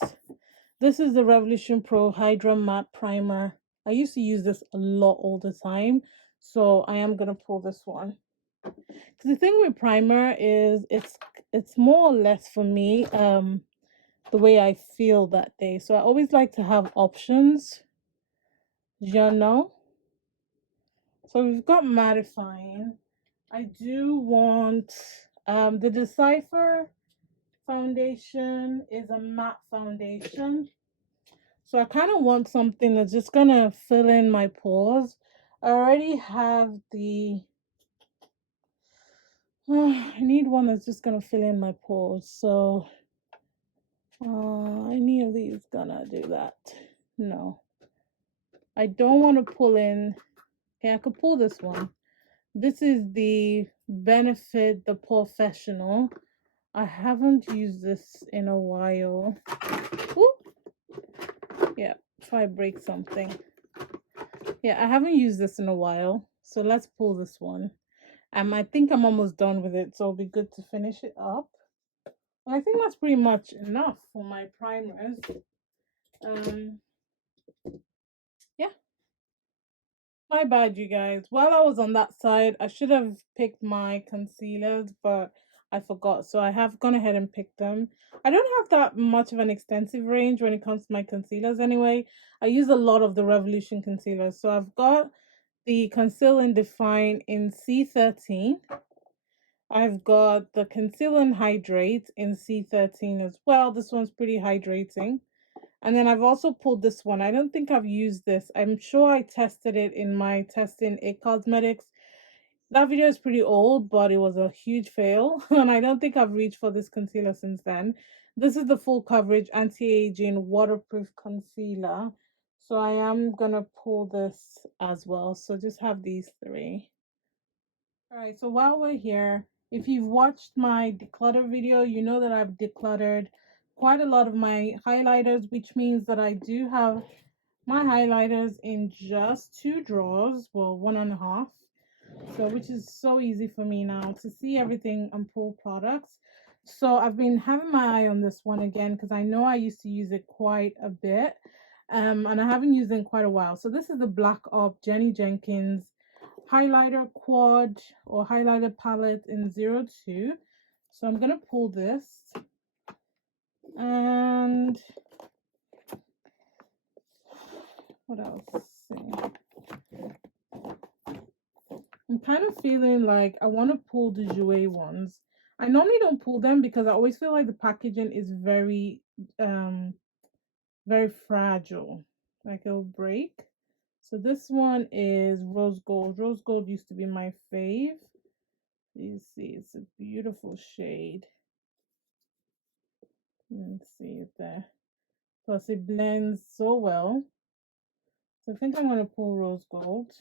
This is the Revolution Pro Hydra Matte Primer. I used to use this a lot all the time, so I am gonna pull this one. The thing with primer is it's more or less for me the way I feel that day. So I always like to have options, you know. So we've got mattifying. I do want the Decipher foundation is a matte foundation. So I kind of want something that's just gonna fill in my pores. I already have the I need one that's just gonna fill in my pores. So any of these gonna do that? No. I don't want to pull in. Okay, I could pull this one. This is the Benefit the Professional. I haven't used this in a while. Ooh. Yeah, if I break something. Yeah, I haven't used this in a while. So let's pull this one. I think I'm almost done with it, so it'll be good to finish it up. Well, I think that's pretty much enough for my primers. Yeah. My bad, you guys. While I was on that side, I should have picked my concealers, but I forgot. So I have gone ahead and picked them. I don't have that much of an extensive range when it comes to my concealers anyway. I use a lot of the Revolution concealers. So I've got the Conceal and Define in C13. I've got the Conceal and Hydrate in C13 as well. This one's pretty hydrating. And then I've also pulled this one. I don't think I've used this. I'm sure I tested it in my testing It Cosmetics. That video is pretty old, but it was a huge fail. And I don't think I've reached for this concealer since then. This is the full coverage anti-aging waterproof concealer. So I am going to pull this as well. So just have these three. All right, so while we're here, if you've watched my declutter video, you know that I've decluttered quite a lot of my highlighters, which means that I do have my highlighters in just 2 drawers, well, 1.5. So, which is so easy for me now to see everything and pull products. So I've been having my eye on this one again because I know I used to use it quite a bit. And I haven't used it in quite a while. So this is the Black Op Jenny Jenkins highlighter quad or highlighter palette in 02. So I'm gonna pull this, and what else? I'm kind of feeling like I want to pull the Jouer ones. I normally don't pull them because I always feel like the packaging is very very fragile, like it'll break. So this one is Rose Gold. Rose Gold used to be my fave. You see, it's a beautiful shade. Let's see it there. Plus it blends so well. So I think I'm going to pull Rose Gold.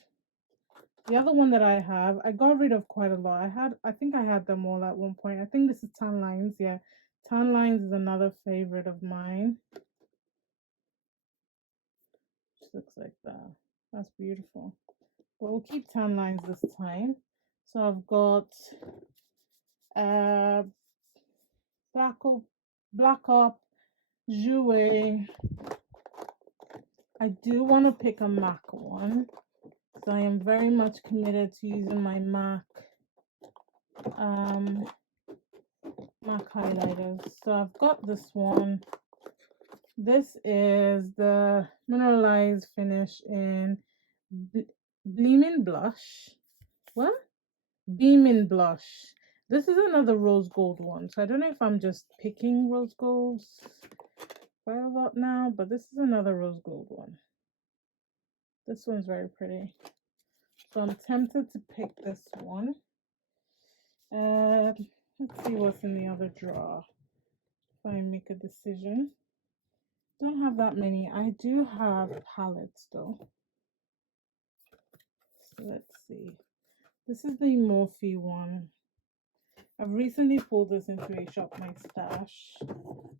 The other one that I have, I got rid of quite a lot. I think I had them all at one point. I think this is Tan Lines. Yeah, Tan Lines is another favorite of mine. Just looks like that. That's beautiful. But we'll keep Tan Lines this time. So I've got Black Up, Jouer. I do want to pick a MAC one. So I am very much committed to using my MAC MAC highlighters. So I've got this one. This is the mineralized finish in Beaming Blush. What? Beaming Blush. This is another rose gold one. So I don't know if I'm just picking rose golds quite a lot now, but this is another rose gold one. This one's very pretty. So I'm tempted to pick this one. Let's see what's in the other drawer. If I make a decision. Don't have that many. I do have palettes though. So let's see. This is the Morphe one. I've recently pulled this into a Shop My Stash.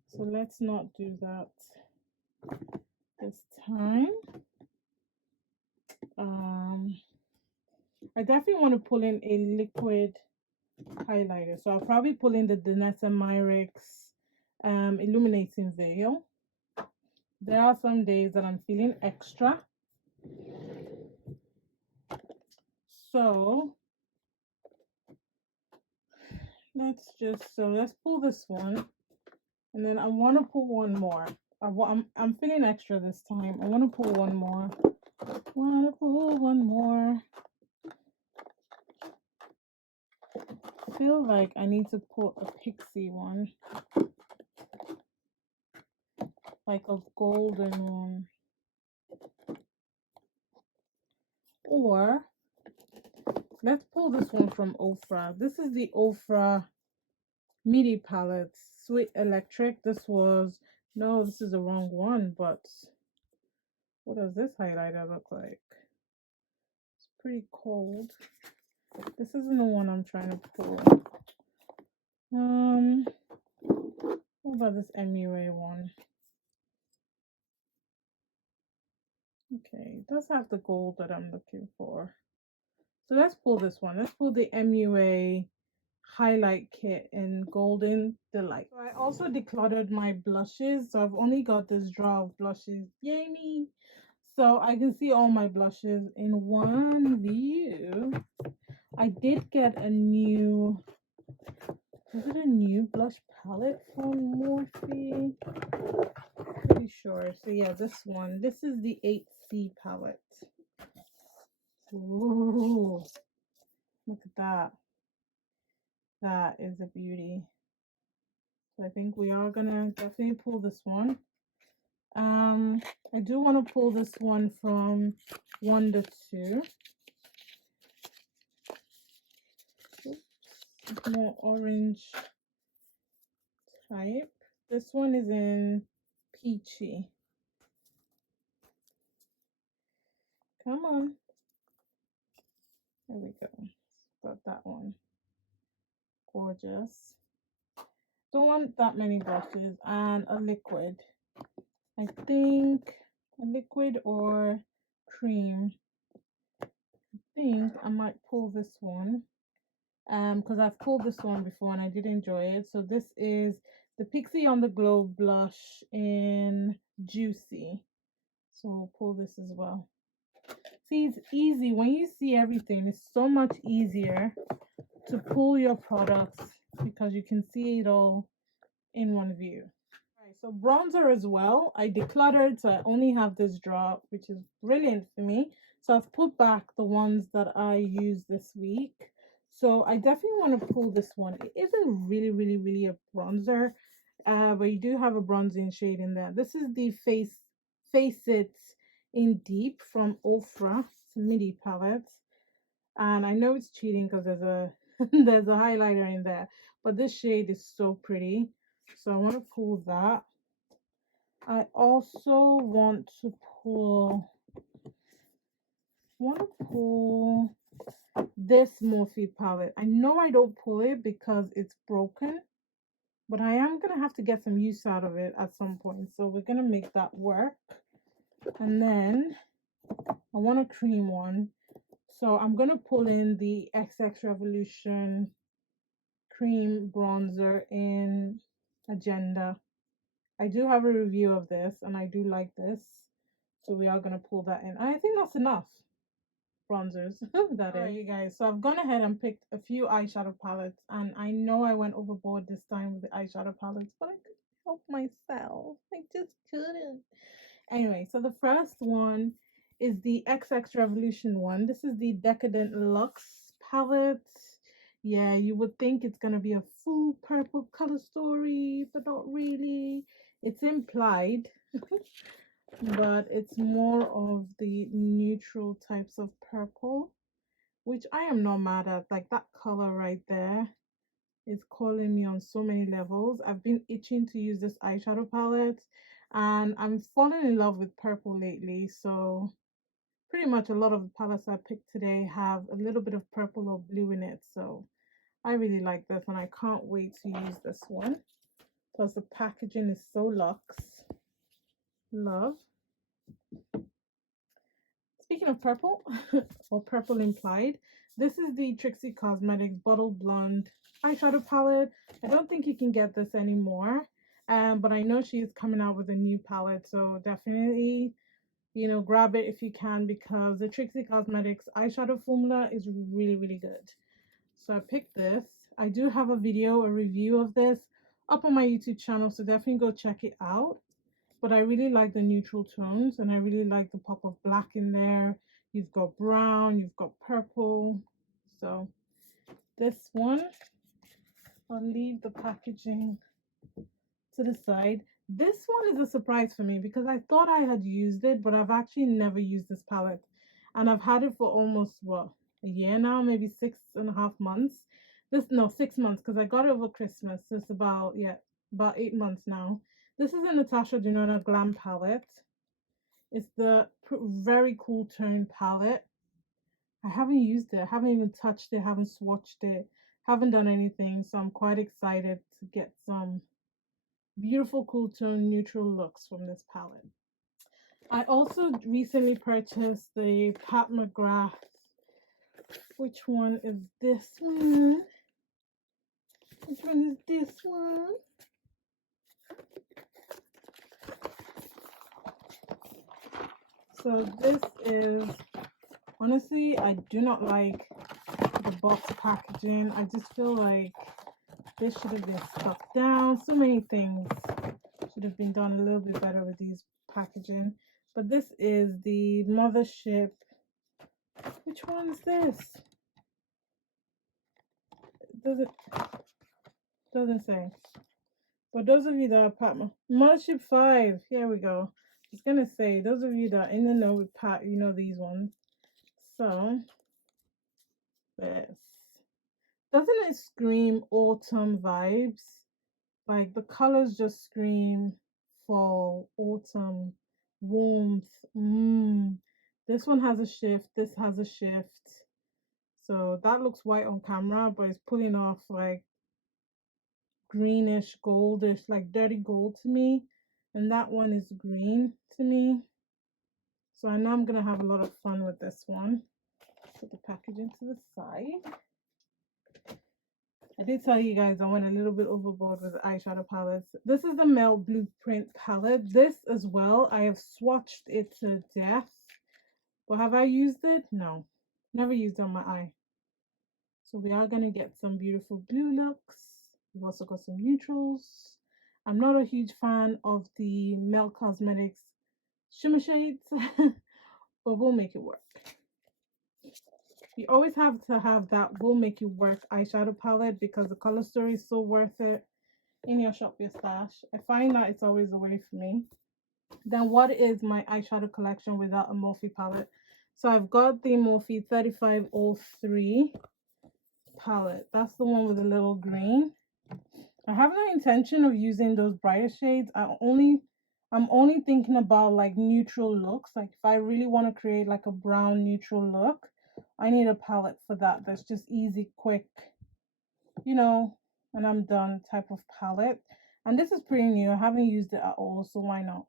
So let's not do that this time. I definitely want to pull in a liquid highlighter. So I'll probably pull in the Danessa Myrix Illuminating Veil. There are some days that I'm feeling extra. So let's pull this one, and then I want to pull one more. I'm feeling extra this time. I want to pull one more. I feel like I need to pull a pixie one, like a golden one, or let's pull this one from Ofra. This is the Ofra MIDI palette, Sweet Electric. This is the wrong one, but what does this highlighter look like? It's pretty cold. This isn't the one I'm trying to pull. What about this MUA one? Okay, it does have the gold that I'm looking for. So let's pull this one. Let's pull the MUA highlight kit in Golden Delight. So I also decluttered my blushes. So I've only got this drawer of blushes. Yay me! So I can see all my blushes in one view. I did get a new, was it a new blush palette from Morphe? Pretty sure. So yeah, this one. This is the 8C palette. Ooh, look at that. That is a beauty. So I think we are gonna definitely pull this one. I do want to pull this one from Wonder 2. Oops, more orange type. This one is in Peachy. Come on. There we go. Got that one. Gorgeous. Don't want that many brushes, and a liquid. I think a liquid or cream. I think I might pull this one. Because I've pulled this one before and I did enjoy it. So this is the Pixie on the Glow blush in Juicy. So we'll pull this as well. See, it's easy when you see everything. It's so much easier to pull your products because you can see it all in one view. Alright, so bronzer as well. I decluttered, so I only have this drawer, which is brilliant for me. So I've put back the ones that I used this week. So I definitely want to pull this one. It isn't really a bronzer, but you do have a bronzing shade in there. This is the Face It in Deep from Ofra. It's a MIDI palette. And I know it's cheating because there's a there's a highlighter in there, but this shade is so pretty. So I want to pull that. I also want to pull this Morphe palette. I know I don't pull it because it's broken, but I am gonna have to get some use out of it at some point. So we're gonna make that work. And then I want a cream one. So I'm gonna pull in the XX Revolution cream bronzer in Agenda. I do have a review of this and I do like this. So we are gonna pull that in. I think that's enough bronzers. That is. Alright, you guys, so I've gone ahead and picked a few eyeshadow palettes, and I know I went overboard this time with the eyeshadow palettes, but I couldn't help myself. I just couldn't. Anyway, so the first one is the XX Revolution one. This is the Decadent Luxe palette. Yeah, you would think it's gonna be a full purple color story, but not really. It's implied. But it's more of the neutral types of purple, which I am not mad at. Like that color right there is calling me on so many levels. I've been itching to use this eyeshadow palette, and I'm falling in love with purple lately. So pretty much a lot of the palettes I picked today have a little bit of purple or blue in it. So I really like this, and I can't wait to use this one. Plus the packaging is so luxe. Love. Speaking of purple, or purple implied, this is the Trixie Cosmetics Bottle Blonde eyeshadow palette. I don't think you can get this anymore, but I know she's coming out with a new palette, so definitely, you know, grab it if you can, because the Trixie Cosmetics eyeshadow formula is really, really good. So I picked this. I do have a review of this up on my YouTube channel, so definitely go check it out. But I really like the neutral tones, and I really like the pop of black in there. You've got brown, you've got purple. So this one, I'll leave the packaging to the side. This one is a surprise for me because I thought I had used it, but I've actually never used this palette. And I've had it for almost, what, a year now, maybe 6.5 months. 6 months, because I got it over Christmas. So it's about 8 months now. This is a Natasha Dinona Glam palette. It's the very cool tone palette. I haven't used it. I haven't even touched it. Haven't swatched it. Haven't done anything. So I'm quite excited to get some beautiful cool tone neutral looks from this palette. I also recently purchased the Patmograph. Which one is this one? Which one is this one? So this is, honestly, I do not like the box packaging. I just feel like this should have been stuck down. So many things should have been done a little bit better with these packaging. But this is the Mothership. Which one is this? Doesn't say. For those of you that are Patma, Mothership 5. Here we go. I was gonna say, those of you that are in the know with Pat, you know these ones. So this, doesn't it scream autumn vibes? Like the colors just scream fall, autumn, warmth. This one has a shift. This has a shift. So that looks white on camera, but it's pulling off like greenish, goldish, like dirty gold to me. And that one is green to me. So I know I'm going to have a lot of fun with this one. Put the packaging to the side. I did tell you guys I went a little bit overboard with the eyeshadow palettes. This is the Melt Blueprint palette. This as well, I have swatched it to death. But have I used it? No. Never used it on my eye. So we are going to get some beautiful blue looks. We've also got some neutrals. I'm not a huge fan of the Melt Cosmetics shimmer shades, but we'll make it work. You always have to have that will make you work eyeshadow palette because the color story is so worth it in your shop, your stash. I find that it's always a way for me. Then what is my eyeshadow collection without a Morphe palette? So I've got the Morphe 3503 palette. That's the one with a little green. I have no intention of using those brighter shades. I'm only thinking about like neutral looks. Like if I really want to create like a brown neutral look, I need a palette for that. That's just easy, quick, you know, and I'm done type of palette. And this is pretty new. I haven't used it at all, so why not?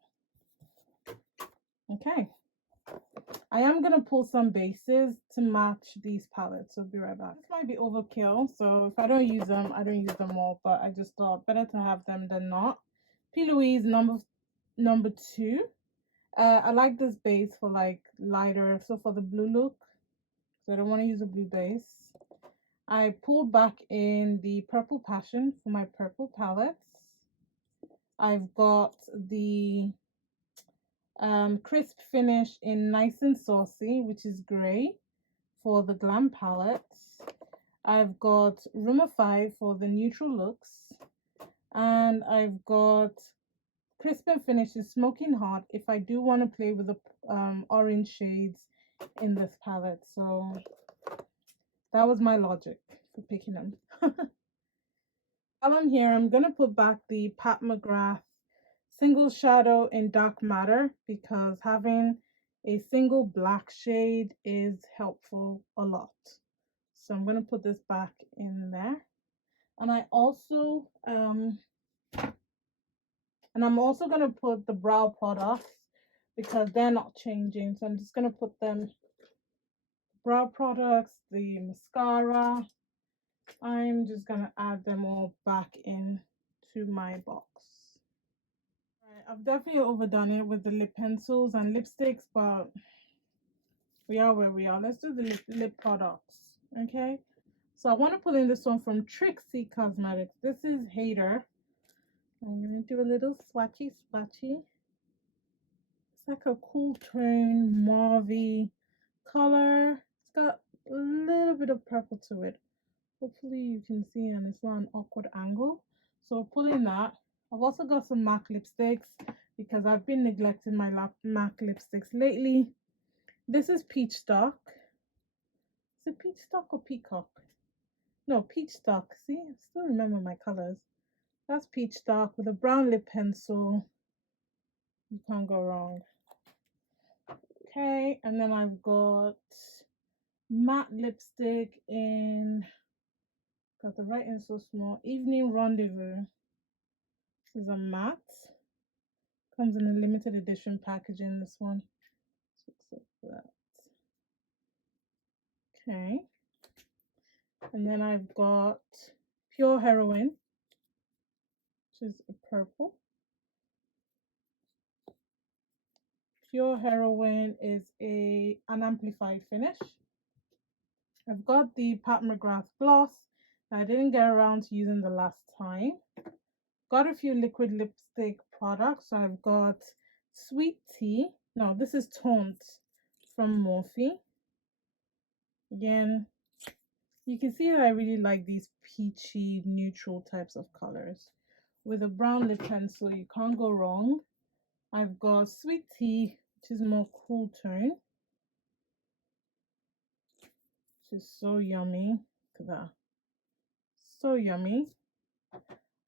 Okay. I am going to pull some bases to match these palettes, so I'll be right back. This might be overkill, so if I don't use them, I don't use them all, but I just thought better to have them than not. P. Louise number 2. I like this base for like lighter, so for the blue look, so I don't want to use a blue base. I pulled back in the Purple Passion for my purple palettes. I've got the crisp finish in Nice and Saucy, which is gray, for the glam palettes. I've got Rumor 5 for the neutral looks, and I've got Crisp and Finish is Smoking Hot if I do want to play with the orange shades in this palette. So that was my logic for picking them. While I'm here, I'm going to put back the Patmograph Single Shadow in Dark Matter because having a single black shade is helpful a lot. So I'm going to put this back in there. And I'm also going to put the brow products because they're not changing. So I'm just going to put them, brow products, the mascara. I'm just going to add them all back into my box. Right, I've definitely overdone it with the lip pencils and lipsticks, but we are where we are. Let's do the lip products, okay? So I want to put in this one from Trixie Cosmetics. This is Hater. I'm going to do a little swatchy. It's like a cool tone, mauve color. It's got a little bit of purple to it. Hopefully you can see, and it's not an awkward angle. So pulling that. I've also got some MAC lipsticks because I've been neglecting my MAC lipsticks lately. This is Peach Stock. Is it Peach Stock or Peacock? No, Peach Stock. See, I still remember my colors. That's Peach Stock with a brown lip pencil. You can't go wrong. Okay, and then I've got matte lipstick in, got the writing so small, Evening Rendezvous. This is a matte. Comes in a limited edition packaging, this one. Looks like that. Okay. And then I've got Pure Heroine, which is a purple. Pure Heroine is an amplified finish. I've got the Patmograph gloss that I didn't get around to using the last time. Got a few liquid lipstick products. So I've got Sweet Tea. No, this is Taunt from Morphe. Again, you can see that I really like these peachy neutral types of colors. With a brown lip pencil, you can't go wrong. I've got Sweet Tea, which is more cool tone, which is so yummy. Look at that. So yummy.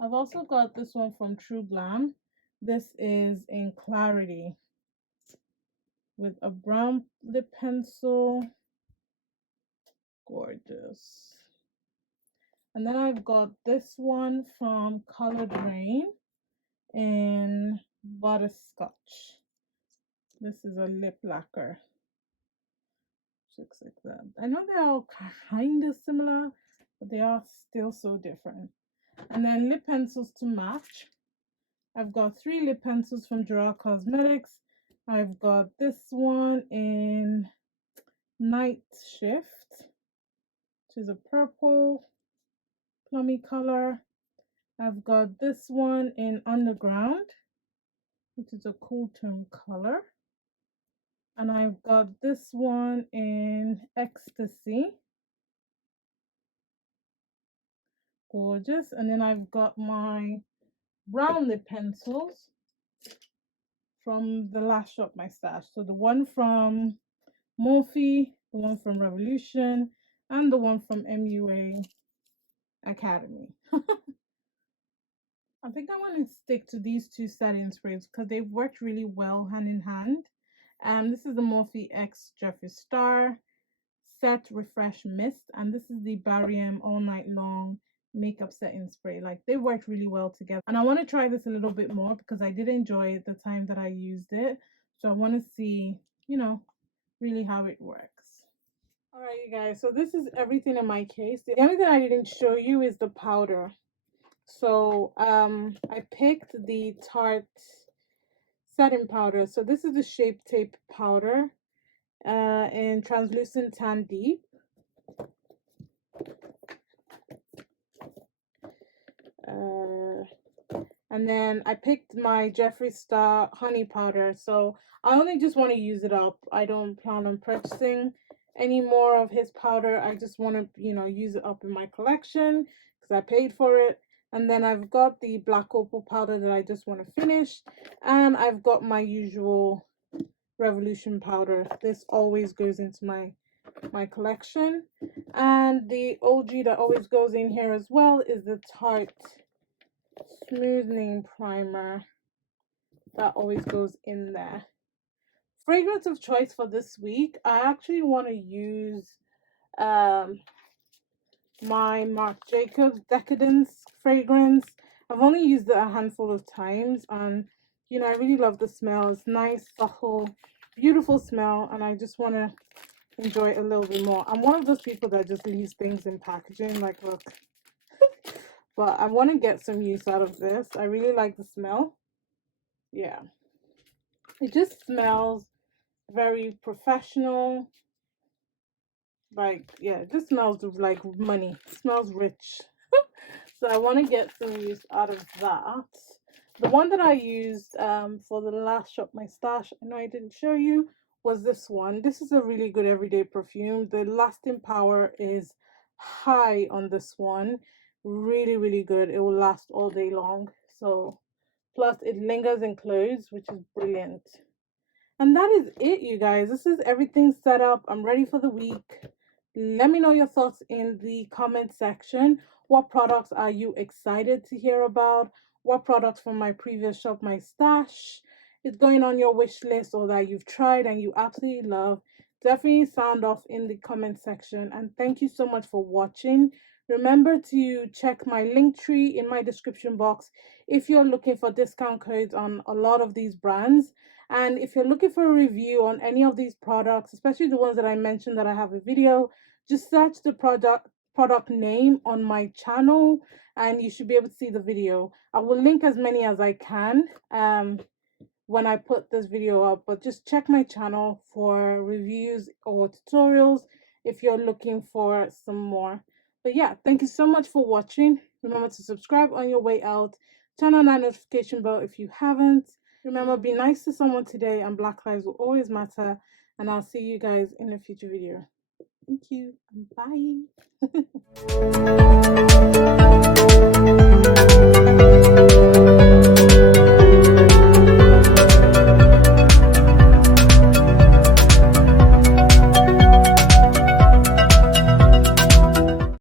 I've also got this one from True Glam. This is in Clarity with a brown lip pencil. Gorgeous. And then I've got this one from Colored Rain in Butterscotch. This is a lip lacquer. Looks like that. I know they're all kind of similar, but they are still so different. And then lip pencils to match. I've got 3 lip pencils from Gerard Cosmetics. I've got this one in Night Shift, which is a purple plummy color. I've got this one in Underground, which is a cool tone color. And I've got this one in Ecstasy. Gorgeous. And then I've got my brown lip pencils from the Lash Up My Stash. So the one from Morphe, the one from Revolution, and the one from MUA Academy. I think I want to stick to these two setting sprays because they've worked really well hand in hand. This is the Morphe X Jeffree Star Set Refresh Mist, and this is the Barium All Night Long makeup setting spray. Like, they worked really well together, and I want to try this a little bit more because I did enjoy it the time that I used it. So I want to see, you know, really how it works. All right, you guys, so this is everything in my case. The only thing I didn't show you is the powder. So I picked the Tarte setting powder. So this is the Shape Tape powder in Translucent Tan Deep. And then I picked my Jeffree Star honey powder. So I only just want to use it up. I don't plan on purchasing any more of his powder. I just want to, you know, use it up in my collection because I paid for it. And then I've got the black opal powder that I just want to finish. And I've got my usual Revolution powder. This always goes into my collection. And the OG that always goes in here as well is the Tarte Smoothing Primer. That always goes in there. Fragrance of choice for this week, I actually want to use my Marc Jacobs Decadence fragrance. I've only used it a handful of times, and you know, I really love the smell. It's nice, subtle, beautiful smell, and I just want to enjoy it a little bit more. I'm one of those people that just leaves things in packaging, like, look. But I want to get some use out of this. I really like the smell. Yeah, it just smells very professional. Like, yeah, it just smells like money. It smells rich. So I want to get some use out of that. The one that I used for the last shop my stash, I know I didn't show you, was this one. This is a really good everyday perfume. The lasting power is high on this one. Really, really good. It will last all day long. So plus it lingers in clothes, which is brilliant. And that is it, you guys. This is everything set up. I'm ready for the week. Let me know your thoughts in the comment section. What products are you excited to hear about? What products from my previous shop, my stash, is going on your wish list or that you've tried and you absolutely love? Definitely sound off in the comment section. And thank you so much for watching. Remember to check my link tree in my description box if you're looking for discount codes on a lot of these brands. And if you're looking for a review on any of these products, especially the ones that I mentioned that I have a video, just search the product name on my channel and you should be able to see the video. I will link as many as I can when I put this video up, but just check my channel for reviews or tutorials if you're looking for some more. But yeah, thank you so much for watching. Remember to subscribe on your way out. Turn on that notification bell if you haven't. Remember, be nice to someone today, and Black lives will always matter. And I'll see you guys in a future video. Thank you. Bye.